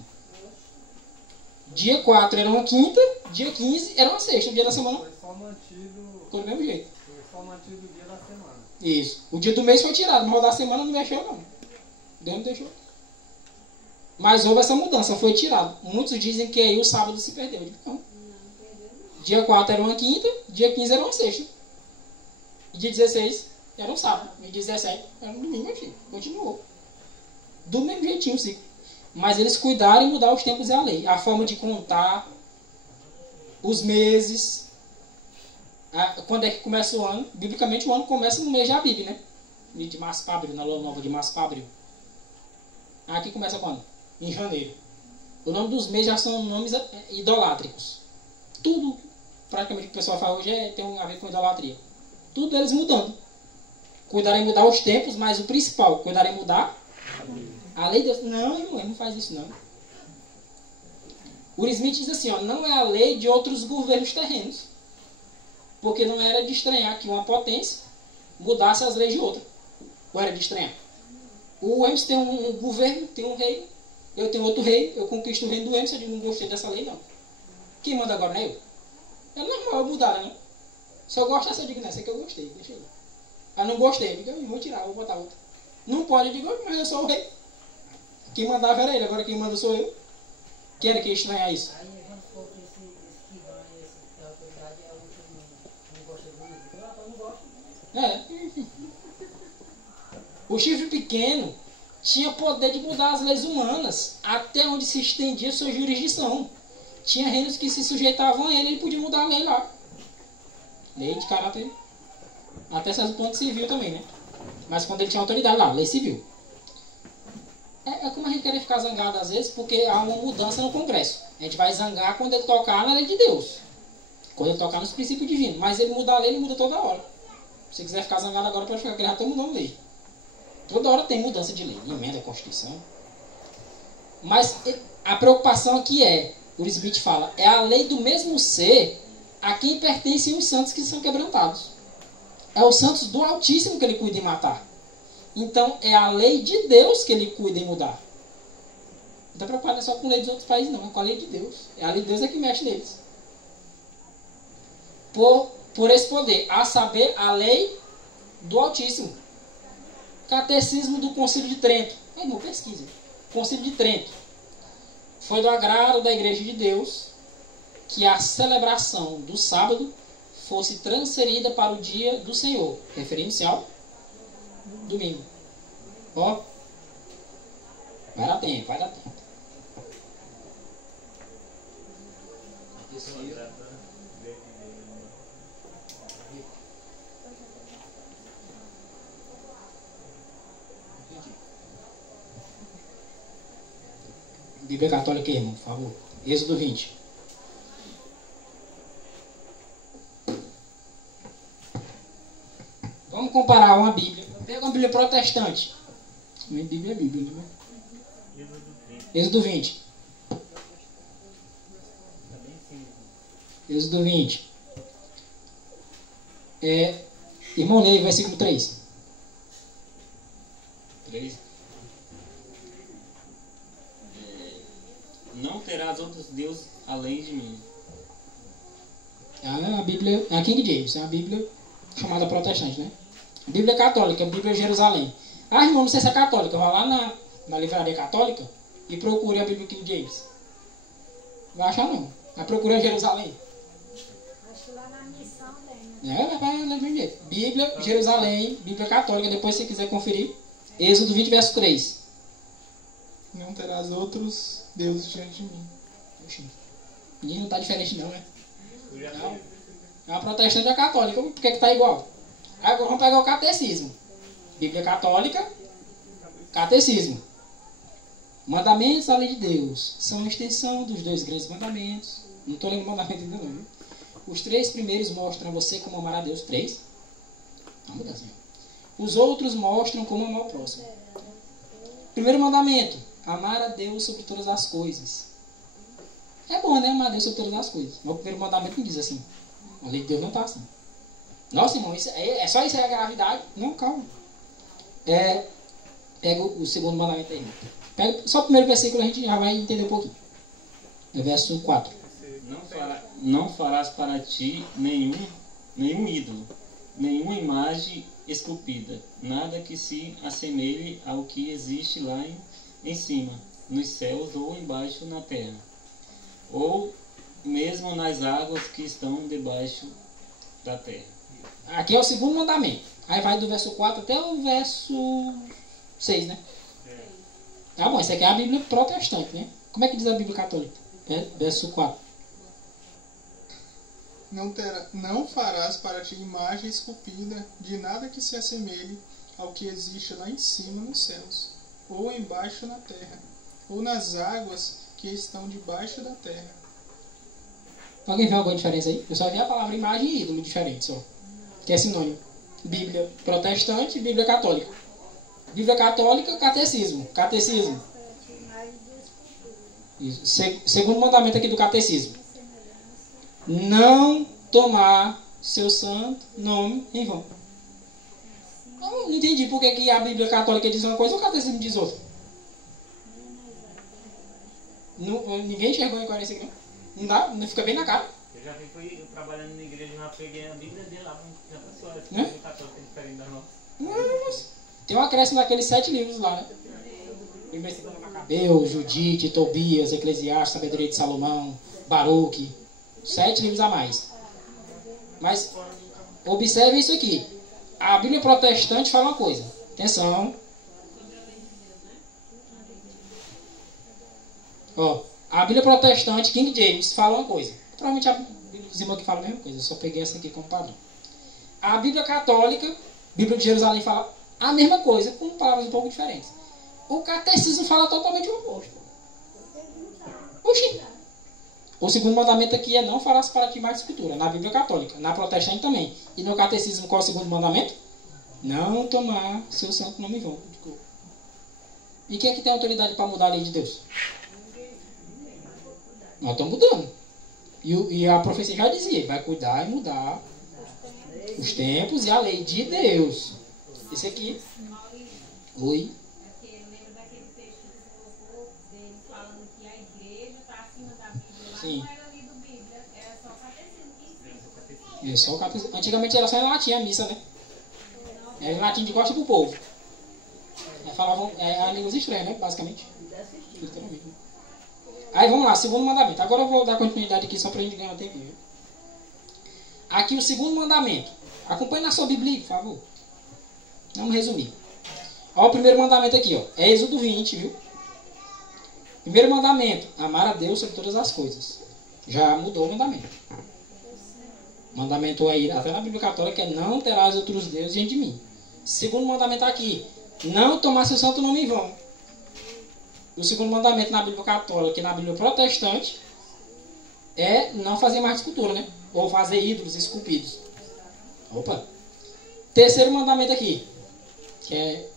Dia 4 era uma quinta, dia 15 era uma sexta, o dia da semana. Foi só mantido. Ficou do mesmo jeito. Foi só mantido o dia da semana. Isso. O dia do mês foi tirado, mas o da semana não mexeu não. Deus não deixou. Mas houve essa mudança, foi tirado. Muitos dizem que aí o sábado se perdeu. Eu digo, não. Dia 4 era uma quinta, dia 15 era uma sexta. E dia 16 era um sábado. E dia 17 era um domingo, enfim. Continuou. Do mesmo jeitinho o ciclo. Mas eles cuidaram em mudar os tempos e a lei. A forma de contar, os meses. Quando é que começa o ano? Biblicamente o ano começa no mês de Abib, né? De março para abril, na lua nova de março para abril. Aqui começa quando? Em janeiro. O nome dos meses já são nomes idolátricos. Tudo, praticamente, que o pessoal fala hoje tem a ver com idolatria. Tudo eles mudando. Cuidaram em mudar os tempos, mas o principal, cuidaram em mudar a lei de Deus. Não, irmão, não faz isso não. O Smith diz assim, ó, não é a lei de outros governos terrenos. Porque não era de estranhar que uma potência mudasse as leis de outra. Ou era de estranhar? O Emerson tem um governo, tem um rei, eu tenho outro rei, eu conquisto o reino do Emerson, eu não gostei dessa lei não. Quem manda agora não é eu? É normal mudar, né? Só gosto dessa, eu digo, nessa que eu gostei, deixa aí. Eu não gostei, eu digo, eu vou tirar, vou botar outra. Não pode, eu digo, mas eu sou o rei. Quem mandava era ele, agora quem manda sou eu. Quem era que ia estranhar isso? Aí vamos supor que esse que ganha, essa autoridade é o que não gosta do livro. Eu não gosto. O chifre pequeno tinha poder de mudar as leis humanas até onde se estendia sua jurisdição. Tinha reinos que se sujeitavam a ele podia mudar a lei lá. Lei de caráter, até certo ponto civil também, né? Mas quando ele tinha autoridade lá, lei civil. É como a gente querer ficar zangado às vezes, porque há uma mudança no Congresso. A gente vai zangar quando ele tocar na lei de Deus. Quando ele tocar nos princípios divinos. Mas ele muda a lei, ele muda toda hora. Se quiser ficar zangado agora, pode ficar, que ele já está mudando lei. Toda hora tem mudança de lei, emenda a Constituição. Mas a preocupação aqui o Smith fala, é a lei do mesmo ser a quem pertencem os santos que são quebrantados. É os santos do Altíssimo que ele cuida em matar. Então, é a lei de Deus que ele cuida em mudar. Não está preocupado só com a lei dos outros países, não. É com a lei de Deus. É a lei de Deus que mexe neles. Por esse poder. A saber, a lei do Altíssimo. Catecismo do Concílio de Trento. Não pesquisa. Concílio de Trento. Foi do agrado da Igreja de Deus que a celebração do sábado fosse transferida para o dia do Senhor. Referindo-se ao domingo. Ó. Vai dar tempo, vai dar tempo. Bíblia Católica, irmão, por favor. Êxodo 20. Vamos comparar uma Bíblia. Pega uma Bíblia protestante. Bíblia é Bíblia, né? Êxodo 20. Êxodo 20. Irmão, leia versículo 3. 3. Não terás outros deuses além de mim. É a Bíblia, é a King James, é a Bíblia chamada protestante, né? A Bíblia católica, a Bíblia Jerusalém. Irmão, não sei se é católica, vai lá na livraria católica e procure a Bíblia King James. Não vai achar não. Vai procurar Jerusalém. Acho que lá na missão tem, né? Vai lá do mesmo jeito. Bíblia Jerusalém, Bíblia católica, depois se você quiser conferir. Êxodo 20, verso 3. Não terás outros deuses diante de mim. Oxi. E não está diferente não, né? Eu já Não. sei. É uma protestante ou católica. Por que está igual? Agora vamos pegar o catecismo. Bíblia católica, catecismo. Mandamentos da lei de Deus são a extensão dos 2 grandes mandamentos. Não estou lendo mandamento ainda não, viu? Os 3 primeiros mostram a você como amar a Deus. 3. Vamos mudar assim. Os outros mostram como amar o próximo. Primeiro mandamento: amar a Deus sobre todas as coisas. É bom, né? Amar a Deus sobre todas as coisas. Mas o primeiro mandamento não diz assim. A lei de Deus não está assim. Nossa, irmão, é só isso aí a gravidade? Não, calma. Pega o segundo mandamento aí. Pega só o primeiro versículo, a gente já vai entender um pouquinho. É verso 4. Não farás para ti nenhum ídolo, nenhuma imagem esculpida, nada que se assemelhe ao que existe lá em cima, nos céus ou embaixo na terra, ou mesmo nas águas que estão debaixo da terra. Aqui é o segundo mandamento. Aí vai do verso 4 até o verso 6, né? Tá bom, isso aqui é a Bíblia protestante, né? Como é que diz a Bíblia católica? Verso 4. Não farás para ti imagem esculpida de nada que se assemelhe ao que existe lá em cima nos céus, ou embaixo na terra, ou nas águas que estão debaixo da terra. Alguém vê alguma diferença aí? Eu só vi a palavra imagem e ídolo diferente só. Que é sinônimo. Bíblia protestante e Bíblia católica. Bíblia católica, catecismo. Catecismo. Isso. Segundo mandamento aqui do catecismo. Não tomar seu santo nome em vão. Eu não entendi por que a Bíblia católica diz uma coisa e o catecismo diz outra. Ninguém enxergou a incoerência aqui, não? Não dá? Não fica bem na cara. Eu já fui trabalhando na igreja, já peguei a Bíblia dele lá, já passou a Né? Bíblia católica é diferente da nossa. Nossa. Tem um acréscimo daqueles 7 livros lá, né? Macabeu, Judite, Tobias, Eclesiastes, Sabedoria de Salomão, Baruque. 7 livros a mais. Mas observe isso aqui. A Bíblia protestante fala uma coisa. Atenção. Ó, a Bíblia protestante, King James, fala uma coisa. Provavelmente a Bíblia dos irmãos que fala a mesma coisa. Eu só peguei essa aqui como padrão. A Bíblia católica, Bíblia de Jerusalém, fala a mesma coisa, com palavras um pouco diferentes. O catecismo fala totalmente o oposto. Oxi. O segundo mandamento aqui é não farás para ti mais escultura. Na Bíblia católica. Na protestante também. E no catecismo, qual é o segundo mandamento? Não tomar seu santo nome em vão. E quem é que tem autoridade para mudar a lei de Deus? Nós estamos mudando. E a profecia já dizia, vai cuidar e mudar os tempos e a lei de Deus. Esse aqui. Oi. Sim. É só o catecismo. Antigamente era só em latim a missa, né? Era em latim de costa pro povo. Falavam a língua estranha, né? Basicamente. Literalmente. Aí vamos lá, segundo mandamento. Agora eu vou dar continuidade aqui só pra gente ganhar tempo. Viu? Aqui o segundo mandamento. Acompanhe na sua Bíblia, por favor. Vamos resumir. Olha o primeiro mandamento aqui, ó. É Êxodo 20, viu? Primeiro mandamento, amar a Deus sobre todas as coisas. Já mudou o mandamento. Mandamento aí, até na Bíblia Católica, é não terás outros deuses diante de mim. Segundo mandamento aqui, não tomar seu santo nome em vão. O segundo mandamento na Bíblia Católica e na Bíblia Protestante é não fazer mais escultura, né? Ou fazer ídolos esculpidos. Opa! Terceiro mandamento aqui, que é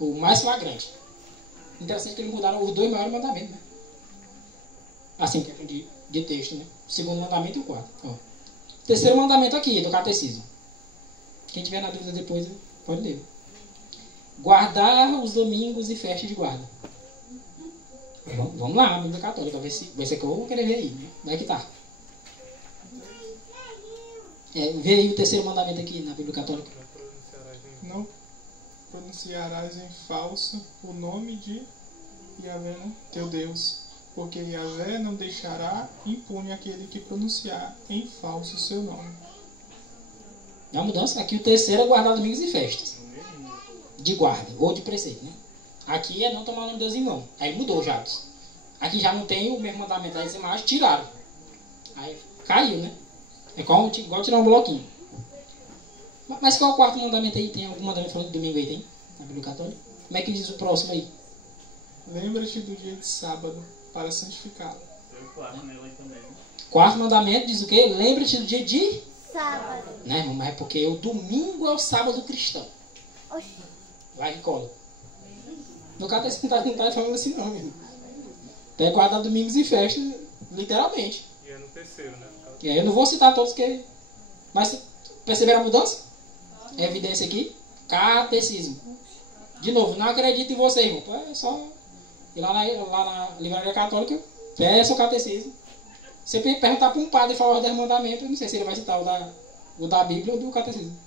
o mais flagrante. Interessante que eles mudaram os 2 maiores mandamentos, né? Assim, de texto, né? O segundo mandamento e o 4. Ó. Terceiro mandamento aqui, do catecismo. Quem tiver na dúvida depois, pode ler. Guardar os domingos e festas de guarda. Vamos lá, a Bíblia Católica. Vai ser que eu vou querer ver aí. Né? Como é que tá? Vê aí o terceiro mandamento aqui na Bíblia Católica. Não pronunciarás em falso o nome de Yahvé, né? Teu Deus, porque Yahvé não deixará impune aquele que pronunciar em falso o seu nome. É uma mudança. Aqui o terceiro é guardar domingos e festas. De guarda, ou de preceito, né? Aqui é não tomar o nome de Deus em vão. Aí mudou já. Aqui já não tem o mesmo mandamento das imagens, tiraram. Aí caiu, né? É igual tirar um bloquinho. Mas qual é o quarto mandamento aí? Tem algum mandamento falando de domingo aí? Tem? Na Bíblia Católica? Como é que diz o próximo aí? Lembra-te do dia de sábado para santificá-lo. Tem o quarto nela aí também, né? Quarto mandamento diz o quê? Lembra-te do dia de Sábado. Né, irmão? Mas é porque o domingo é o sábado cristão. Oxi. Vai que cola. No caso, não tá falando assim não, irmão. Tem guardar domingos e festas, literalmente. E é no terceiro, né? E aí eu não vou citar todos que... Mas perceberam a mudança? É evidência aqui. Catecismo. De novo, não acredito em você, irmão. É só ir lá na Livraria Católica, peça o catecismo. Você perguntar para um padre e falar o 10 mandamentos, eu não sei se ele vai citar o da Bíblia ou do catecismo.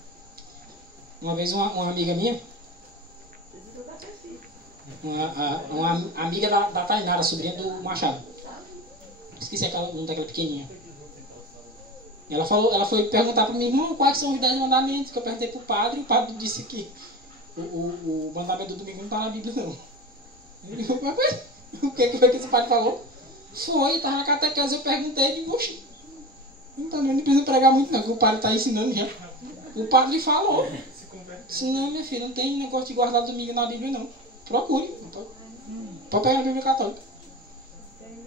Uma vez uma amiga minha, uma amiga da Tainara, sobrinha do Machado. Esqueci o nome daquela pequenininha. Ela foi perguntar para mim, irmão, quais são os 10 mandamentos? Que eu perguntei para o padre, e o padre disse que o mandamento do domingo não está na Bíblia, não. Ele falou, mas o que foi que esse padre falou? Foi, estava na catequese, eu perguntei, e digo, oxi, não precisa pregar muito não, que o padre está ensinando já. O padre falou. Disse, não, minha filha, não tem negócio de guardar domingo na Bíblia, não. Procure. Pode pegar na Bíblia Católica.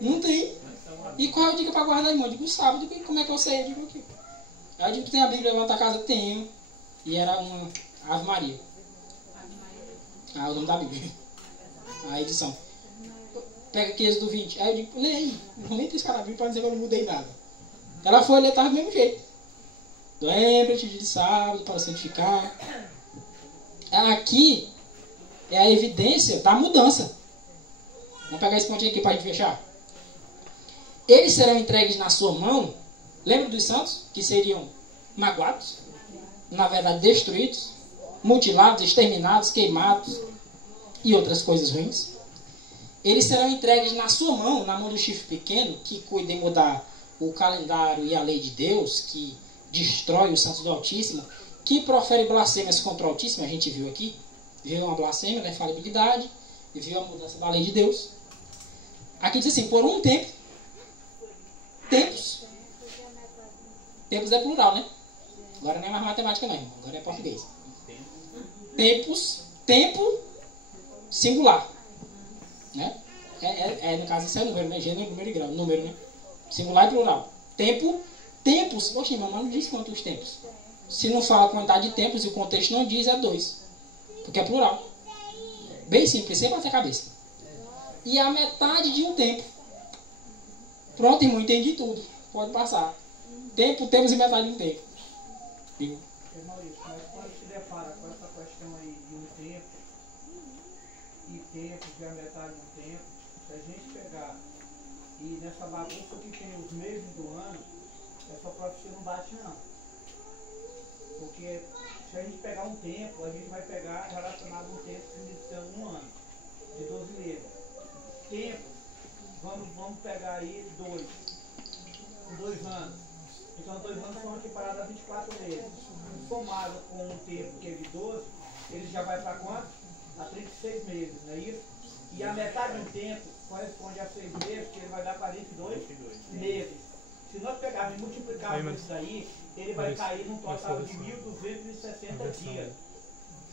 Não tem. E qual é a dica para guardar, irmão? Eu digo, sábado, como é que eu sei? Eu digo, aqui. Aí eu digo, tu tem a Bíblia lá na tua casa? Tenho. E era uma Ave Maria. Ah, o nome da Bíblia. A edição. Pega aqui Êxodo 20. Aí eu digo, lê aí. Eu vou nem triscar na Bíblia para dizer que eu não mudei nada. Ela foi ler, estava do mesmo jeito. Lembra-te de sábado para santificar. Aqui é a evidência da mudança. Vamos pegar esse pontinho aqui para a gente fechar. Eles serão entregues na sua mão. Lembra dos santos? Que seriam magoados. Na verdade, destruídos. Mutilados, exterminados, queimados. E outras coisas ruins. Eles serão entregues na sua mão, na mão do chifre pequeno, que cuida em mudar o calendário e a lei de Deus, que destrói os santos do Altíssimo, que profere blasfêmias contra o Altíssimo, a gente viu aqui. Viu uma blasfêmia da infalibilidade, viu a mudança da lei de Deus. Aqui diz assim, por um tempo, tempos é plural, né? Agora não é mais matemática não, irmão. Agora é português. Tempos, tempo singular. Né? No caso isso é número, né? Gênero, número e grau. Número, né? Singular e plural. Tempo, tempos. Oxe, mamãe não diz quantos tempos. Se não fala a quantidade de tempos e o contexto não diz, é 2. Porque é plural. Bem simples, sem bater a cabeça. E a metade de um tempo. Pronto, irmão, entendi tudo. Pode passar. Tempo, tempos e metade de um tempo. Viu? Maurício, mas quando se depara com essa questão aí de um tempo e tempo, que é a metade do tempo, se a gente pegar e nessa bagunça que tem os meses do ano, essa profecia não bate não. Porque se a gente pegar um tempo, a gente vai pegar relacionado a um tempo significando um ano, de 12 meses. Tempo, vamos pegar aí 2 anos. Então 2 anos são equiparados a 24 meses. Somado com um tempo que é de 12, ele já vai para quanto? A 36 meses, não é isso? E a metade do tempo corresponde a 6 meses, que ele vai dar 42 meses. Se nós pegarmos e multiplicarmos isso daí, ele vai cair num total de 1.260 dias.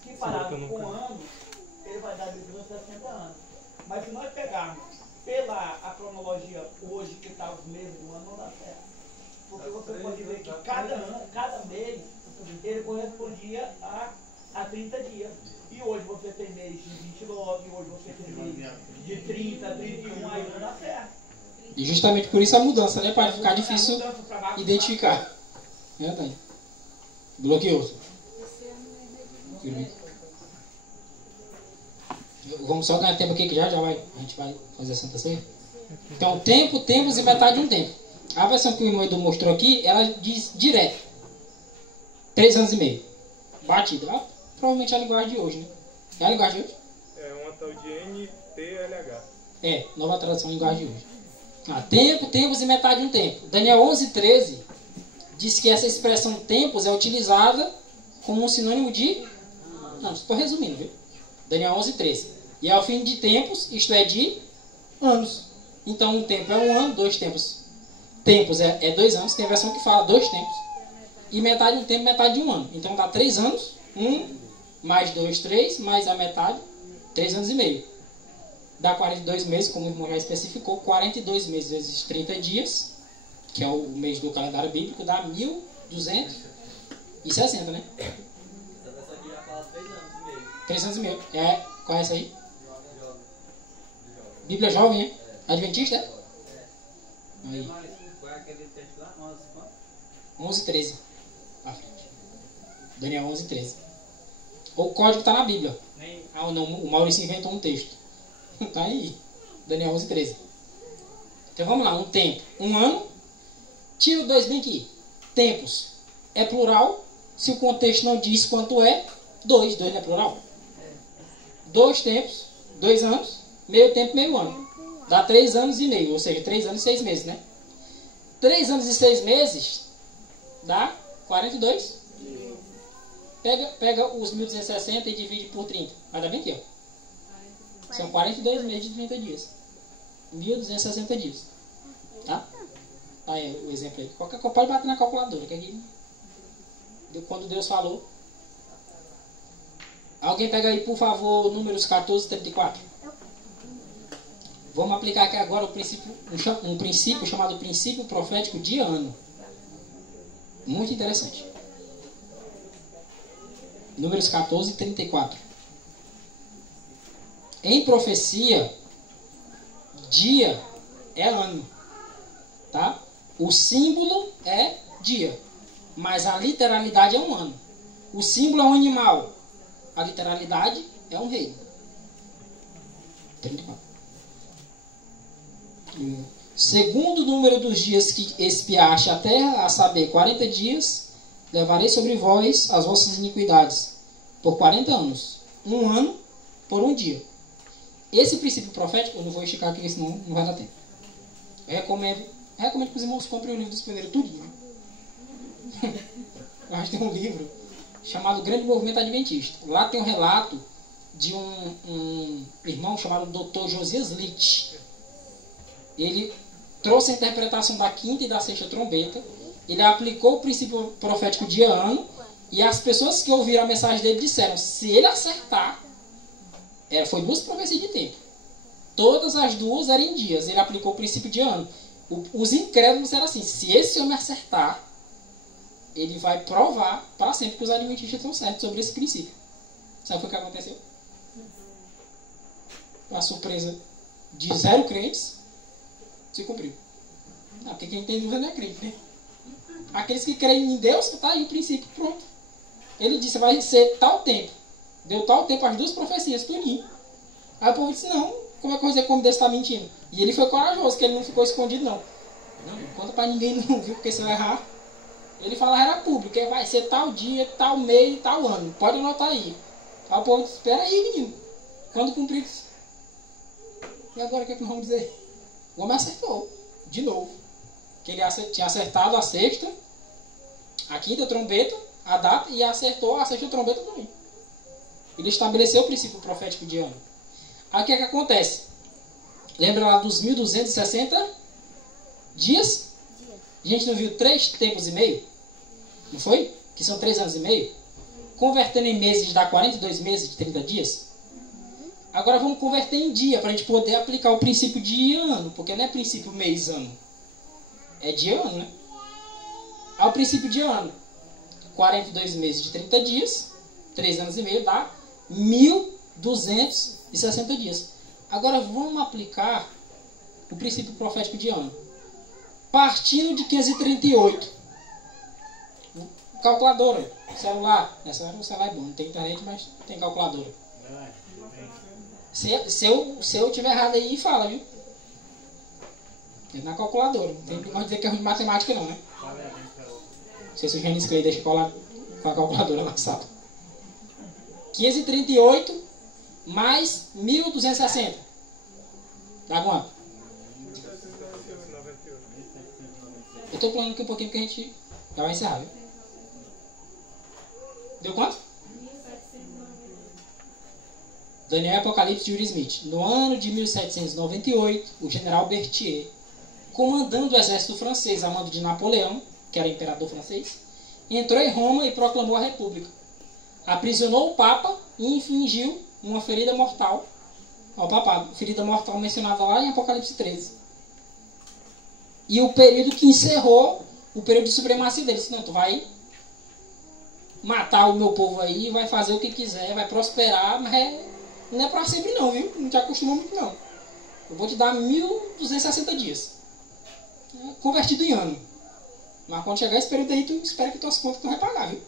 Se parado com anos, ele vai dar 1.260 anos. Mas se nós pegarmos a cronologia hoje, que está os meses do ano, não dá certo. Porque você pode ver que cada mês, ele correspondia a 30 dias. E hoje você tem mês de 29, hoje você tem mês de 30, 31, aí não dá certo. E justamente por isso a mudança, né? Para ficar difícil identificar. Verdade. Bloqueou. Vamos só ganhar tempo aqui que a gente vai fazer a Santa Ceia. Então, tempo, tempos e metade de um tempo. A versão que o irmão Edu mostrou aqui, ela diz direto. 3 anos e meio. Batida. Provavelmente é a linguagem de hoje, né? É a linguagem de hoje? É uma tal de NTLH. É, nova tradução linguagem de hoje. Tempo, tempos e metade de um tempo. Daniel 11:13 diz que essa expressão tempos é utilizada como um sinônimo de... Não, estou resumindo, viu? Daniel 11:13. E ao fim de tempos, isto é de anos. Então um tempo é um ano, 2 tempos. Tempos é 2 anos, tem a versão que fala 2 tempos. E metade de um tempo, metade de um ano. Então dá 3 anos, 1 mais 2, 3, mais a metade, 3 anos e meio. Dá 42 meses, como o irmão já especificou, 42 meses vezes 30 dias, que é o mês do calendário bíblico, dá 1260, né? Essa versão aqui já fala 3 anos e meio. 3 anos e meio. Qual é essa aí? Bíblia Jovem, né? Adventista, é? Aí. Qual é aquele texto lá? 11, 13. À frente. Daniel 11, 13. O código está na Bíblia. Ah, não, o Maurício inventou um texto. Está aí. Daniel 11, 13. Então vamos lá, um tempo. Um ano. Tira o 2 bem aqui. Tempos. É plural. Se o contexto não diz quanto é, 2. 2 não é plural. 2 tempos, 2 anos, meio tempo, meio ano. Dá 3 anos e meio, ou seja, 3 anos e 6 meses, né? 3 anos e 6 meses dá 42. Pega os 1260 e divide por 30. Vai dar bem aqui, ó. São 42 meses de 30 dias. 1260 dias. Tá? Aí o exemplo aí. Qualquer coisa pode bater na calculadora. Que aqui, quando Deus falou. Alguém pega aí, por favor, números 14 e 34. Vamos aplicar aqui agora um princípio chamado princípio profético de ano. Muito interessante. Números 14 e 34. Em profecia, dia é ano. Tá? O símbolo é dia. Mas a literalidade é um ano. O símbolo é um animal. A literalidade é um reino. 34. Segundo o número dos dias que expiaste a terra, a saber, 40 dias, levarei sobre vós as vossas iniquidades, por 40 anos. Um ano por um dia. Esse princípio profético, eu não vou esticar aqui, senão não vai dar tempo. Eu recomendo que os irmãos comprem o livro dos Pioneiros tudinho. Eu acho que tem um livro chamado Grande Movimento Adventista. Lá tem um relato de um irmão chamado Dr. Josias Litt. Ele trouxe a interpretação da quinta e da sexta trombeta. Ele aplicou o princípio profético de ano. E as pessoas que ouviram a mensagem dele disseram, se ele acertar, foi 2 profecias de tempo. Todas as 2 eram em dias. Ele aplicou o princípio de ano. Os incrédulos eram assim, se esse homem acertar, ele vai provar para sempre que os adventistas estão certos sobre esse princípio. Sabe o que aconteceu? A surpresa de 0 crentes se cumpriu. Porque quem tem dúvida não é crente, né? Aqueles que creem em Deus, está aí o princípio pronto. Ele disse, vai ser tal tempo. Deu tal tempo as 2 profecias, tudinho. Aí o povo disse, não, como é que eu vou dizer como Deus está mentindo? E ele foi corajoso, que ele não ficou escondido, não. Não conta para ninguém não, viu? Porque se eu errar... Ele falava, era público, que vai ser tal dia, tal mês, tal ano. Pode anotar aí. Aí o povo disse, espera aí, menino. Quando cumprir... E agora o que é que nós vamos dizer? O homem acertou. De novo. Que ele tinha acertado a sexta, a quinta trombeta, a data, e acertou a sexta trombeta também. Ele estabeleceu o princípio profético de ano. Aí o que é que acontece? Lembra lá dos 1260 dias? A gente não viu 3 tempos e meio? Não foi? Que são 3 anos e meio? Convertendo em meses dá 42 meses de 30 dias? Agora vamos converter em dia, para a gente poder aplicar o princípio de ano. Porque não é princípio mês, ano. É de ano, né? Ao princípio de ano. 42 meses de 30 dias. 3 anos e meio dá 1260 dias. Agora vamos aplicar o princípio profético de ano. Partindo de 538. Calculadora. Celular. O celular é bom. Não tem internet, mas tem calculadora. Se eu tiver errado aí, fala, viu? É na calculadora. Não tem como dizer que é ruim de matemática, não, né? Não sei se o Gênesis Clay deixa colar com a calculadora na sala. 538 mais 1260. Dá quanto? Eu estou falando aqui um pouquinho porque a gente já vai encerrar, viu? Deu quanto? Daniel e Apocalipse de Will Smith. No ano de 1798, o general Berthier, comandando o exército francês a mando de Napoleão, que era imperador francês, entrou em Roma e proclamou a república. Aprisionou o Papa e infligiu uma ferida mortal ao papado. Ferida mortal mencionada lá em Apocalipse 13. E o período que encerrou o período de supremacia dele. Disse, não, tu vai matar o meu povo aí, vai fazer o que quiser, vai prosperar, mas não é para sempre não, viu? Não te acostuma muito não. Eu vou te dar 1260 dias. Convertido em ano. Mas quando chegar esse período aí, tu espera que tuas contas tu vai pagar, viu?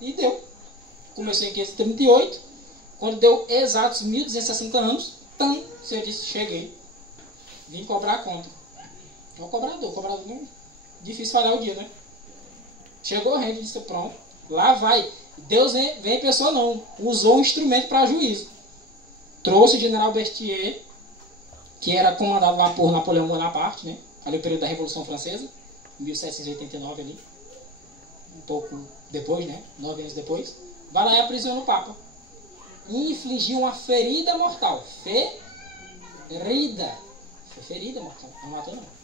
E deu. Começou em 538. Quando deu exatos 1260 anos, você disse, cheguei. Vim cobrar a conta. É o cobrador não é difícil falhar o dia, né? Chegou o rei e disse, pronto, lá vai. Deus vem em pessoa não. Usou um instrumento para juízo. Trouxe o general Berthier, que era comandado lá por Napoleão Bonaparte, né? Ali o período da Revolução Francesa, 1789 ali. Um pouco depois, né? 9 anos depois. Vai lá e aprisiona o Papa. E infligiu uma ferida mortal. Ferida. Foi ferida mortal. Não matou não.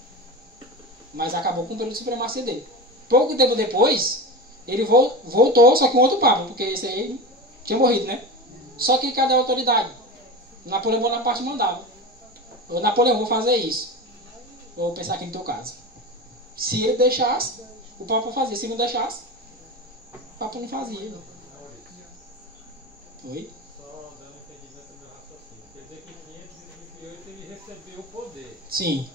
Mas acabou com o período de supremacia dele. Pouco tempo depois, ele voltou, só que um outro Papa, porque esse aí tinha morrido, né? Só que cadê a autoridade? Napoleão Bonaparte mandava. Ô Napoleão, vou fazer isso. Vou pensar aqui no teu caso. Se ele deixasse, o Papa fazia. Se não deixasse, o Papa não fazia. Oi? Só dando entendimento do meu raciocínio. Quer dizer que em 538 ele recebeu o poder. Sim.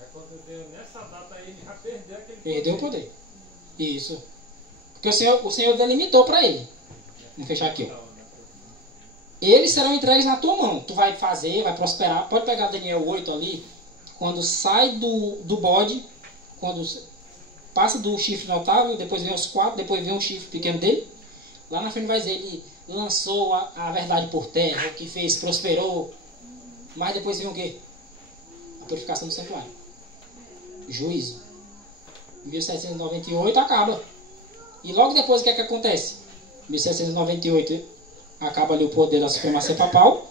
Aí quando veio nessa data aí, ele já perdeu aquele poder. Perdeu o poder. Isso. Porque o Senhor delimitou para ele. Vamos fechar aqui, ó. Eles serão entregues na tua mão. Tu vai fazer, vai prosperar. Pode pegar Daniel 8 ali. Quando sai do bode, quando passa do chifre notável, depois vem os 4, depois vem o chifre pequeno dele. Lá na frente vai dizer, ele lançou a verdade por terra, o que fez, prosperou. Mas depois vem o quê? A purificação do santuário. Juízo. 1798 acaba. E logo depois o que é que acontece? 1798 acaba ali o poder da supremacia papal.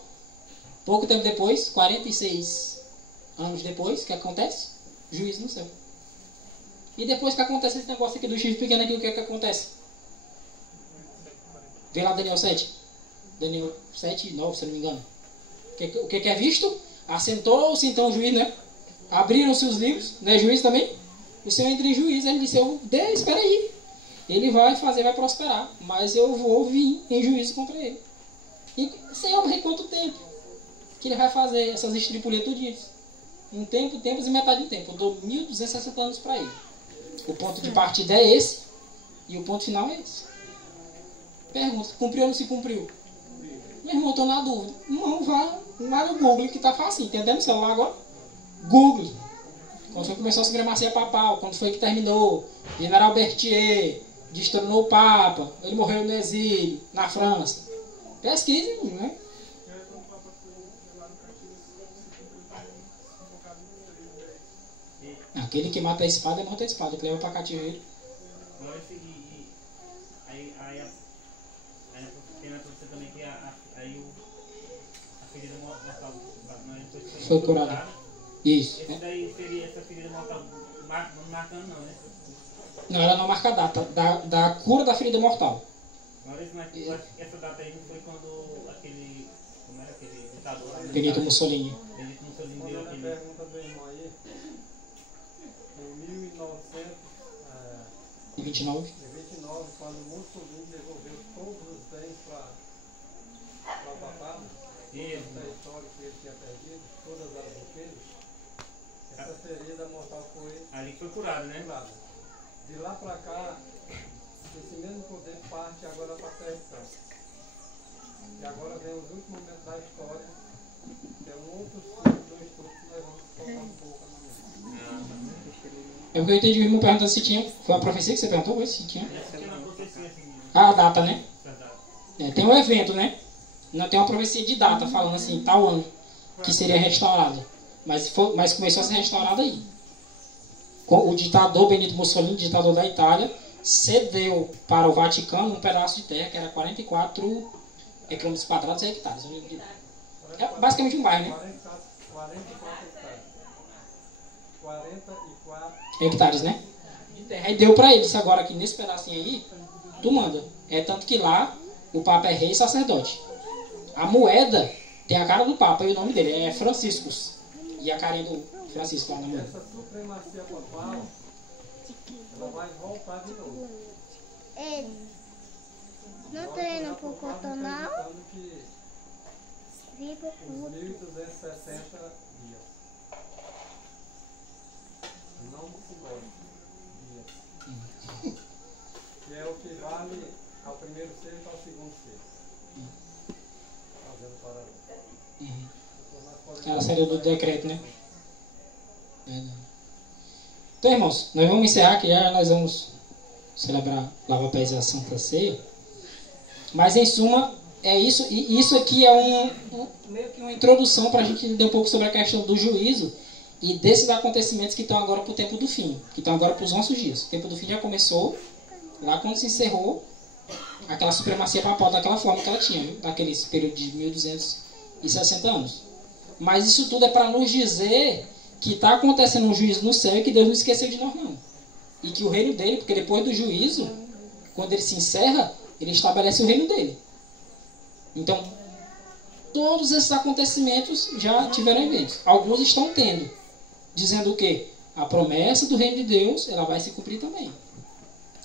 Pouco tempo depois, 46 anos depois, o que acontece? Juízo no céu. E depois que acontece esse negócio aqui do chifre pequeno aqui, o que é que acontece? Vê lá Daniel 7. Daniel 7 e 9, se eu não me engano. O que é visto? Assentou-se então o juiz, né? Abriram-se os livros, né? Juiz também. O Senhor entra em juízo, ele disse, espera aí. Ele vai fazer, vai prosperar. Mas eu vou vir em juízo contra ele. E Senhor, mas quanto tempo que ele vai fazer essas estripulias tudinhas? Um tempo, tempos e metade do tempo. Eu dou 1260 anos para ele. O ponto de partida é esse. E o ponto final é esse. Pergunta, cumpriu ou não se cumpriu? Meu irmão, estou na dúvida. Não, vai no Google que tá fácil. Entendeu no celular agora? Google. Quando foi que começou a supremacia papal, quando foi que terminou, General Berthier destronou o Papa, ele morreu no exílio, na França. Pesquise, né? Aquele que mata a espada é morto a espada, que leva para cativeiro. Aí tem na tradução também que a ferida mortal foi curada. Isso. Esse daí seria essa ferida mortal não marcando não, né? Não, ela não marca a data da cura da ferida mortal. Mas eu acho que essa data aí não foi quando aquele... Como era aquele ditador? Benito Mussolini. Benito Mussolini deu aquele... Pergunta do irmão aí. Em 1929, quando Mussolini devolveu todos os bens para o papado, toda a história que ele tinha perdido, todas as riquezas, essa ferida mortal foi... Ali foi curada, né? Curada. De lá para cá, esse mesmo poder parte agora para a traição. E agora vem os últimos momentos da história, que é um outro ciclo do estudo que nós vamos focar um pouco no É porque eu entendi o irmão perguntando se tinha. Foi a profecia que você perguntou? Foi? Se tinha? A data, né? Tem um evento, né? Não tem uma profecia de data falando assim, tal ano que seria restaurado. Mas começou a ser restaurado aí. O ditador Benito Mussolini, ditador da Itália, cedeu para o Vaticano um pedaço de terra que era 44 É quilômetros quadrados e hectares. É basicamente um bairro, né? 44 hectares. 44 Hectares, né? De terra. Aí deu pra eles agora aqui nesse pedacinho aí, tu manda. É tanto que lá o Papa é rei e sacerdote. A moeda tem a cara do Papa e o nome dele é Franciscus. E a carinha do Francisco lá na moeda. Essa supremacia papal, ela vai voltar de novo. Não treina por cotonal? Que os 1.260 dias. Não se gosta dias. Que é o que vale ao primeiro sexto e ao segundo sexto. Fazendo paralelo. Ela saiu do decreto, né? Então, irmãos, nós vamos encerrar que já nós vamos celebrar lava-pés e a Santa Ceia. Mas, em suma, é isso. E isso aqui é meio que uma introdução para a gente entender um pouco sobre a questão do juízo e desses acontecimentos que estão agora para o tempo do fim, que estão agora para os nossos dias. O tempo do fim já começou lá quando se encerrou aquela supremacia papal daquela forma que ela tinha, viu? Naqueles período de 1260 anos. Mas isso tudo é para nos dizer que está acontecendo um juízo no céu e que Deus não esqueceu de nós, não. E que o reino dele, porque depois do juízo, quando ele se encerra, ele estabelece o reino dele. Então, todos esses acontecimentos já tiveram eventos. Alguns estão tendo. Dizendo o quê? A promessa do reino de Deus, ela vai se cumprir também.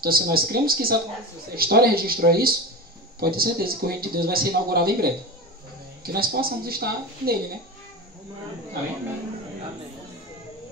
Então, se nós cremos que isso aconteceu, se a história registrou isso, pode ter certeza que o reino de Deus vai ser inaugurado em breve. Que nós possamos estar nele, né? Amém?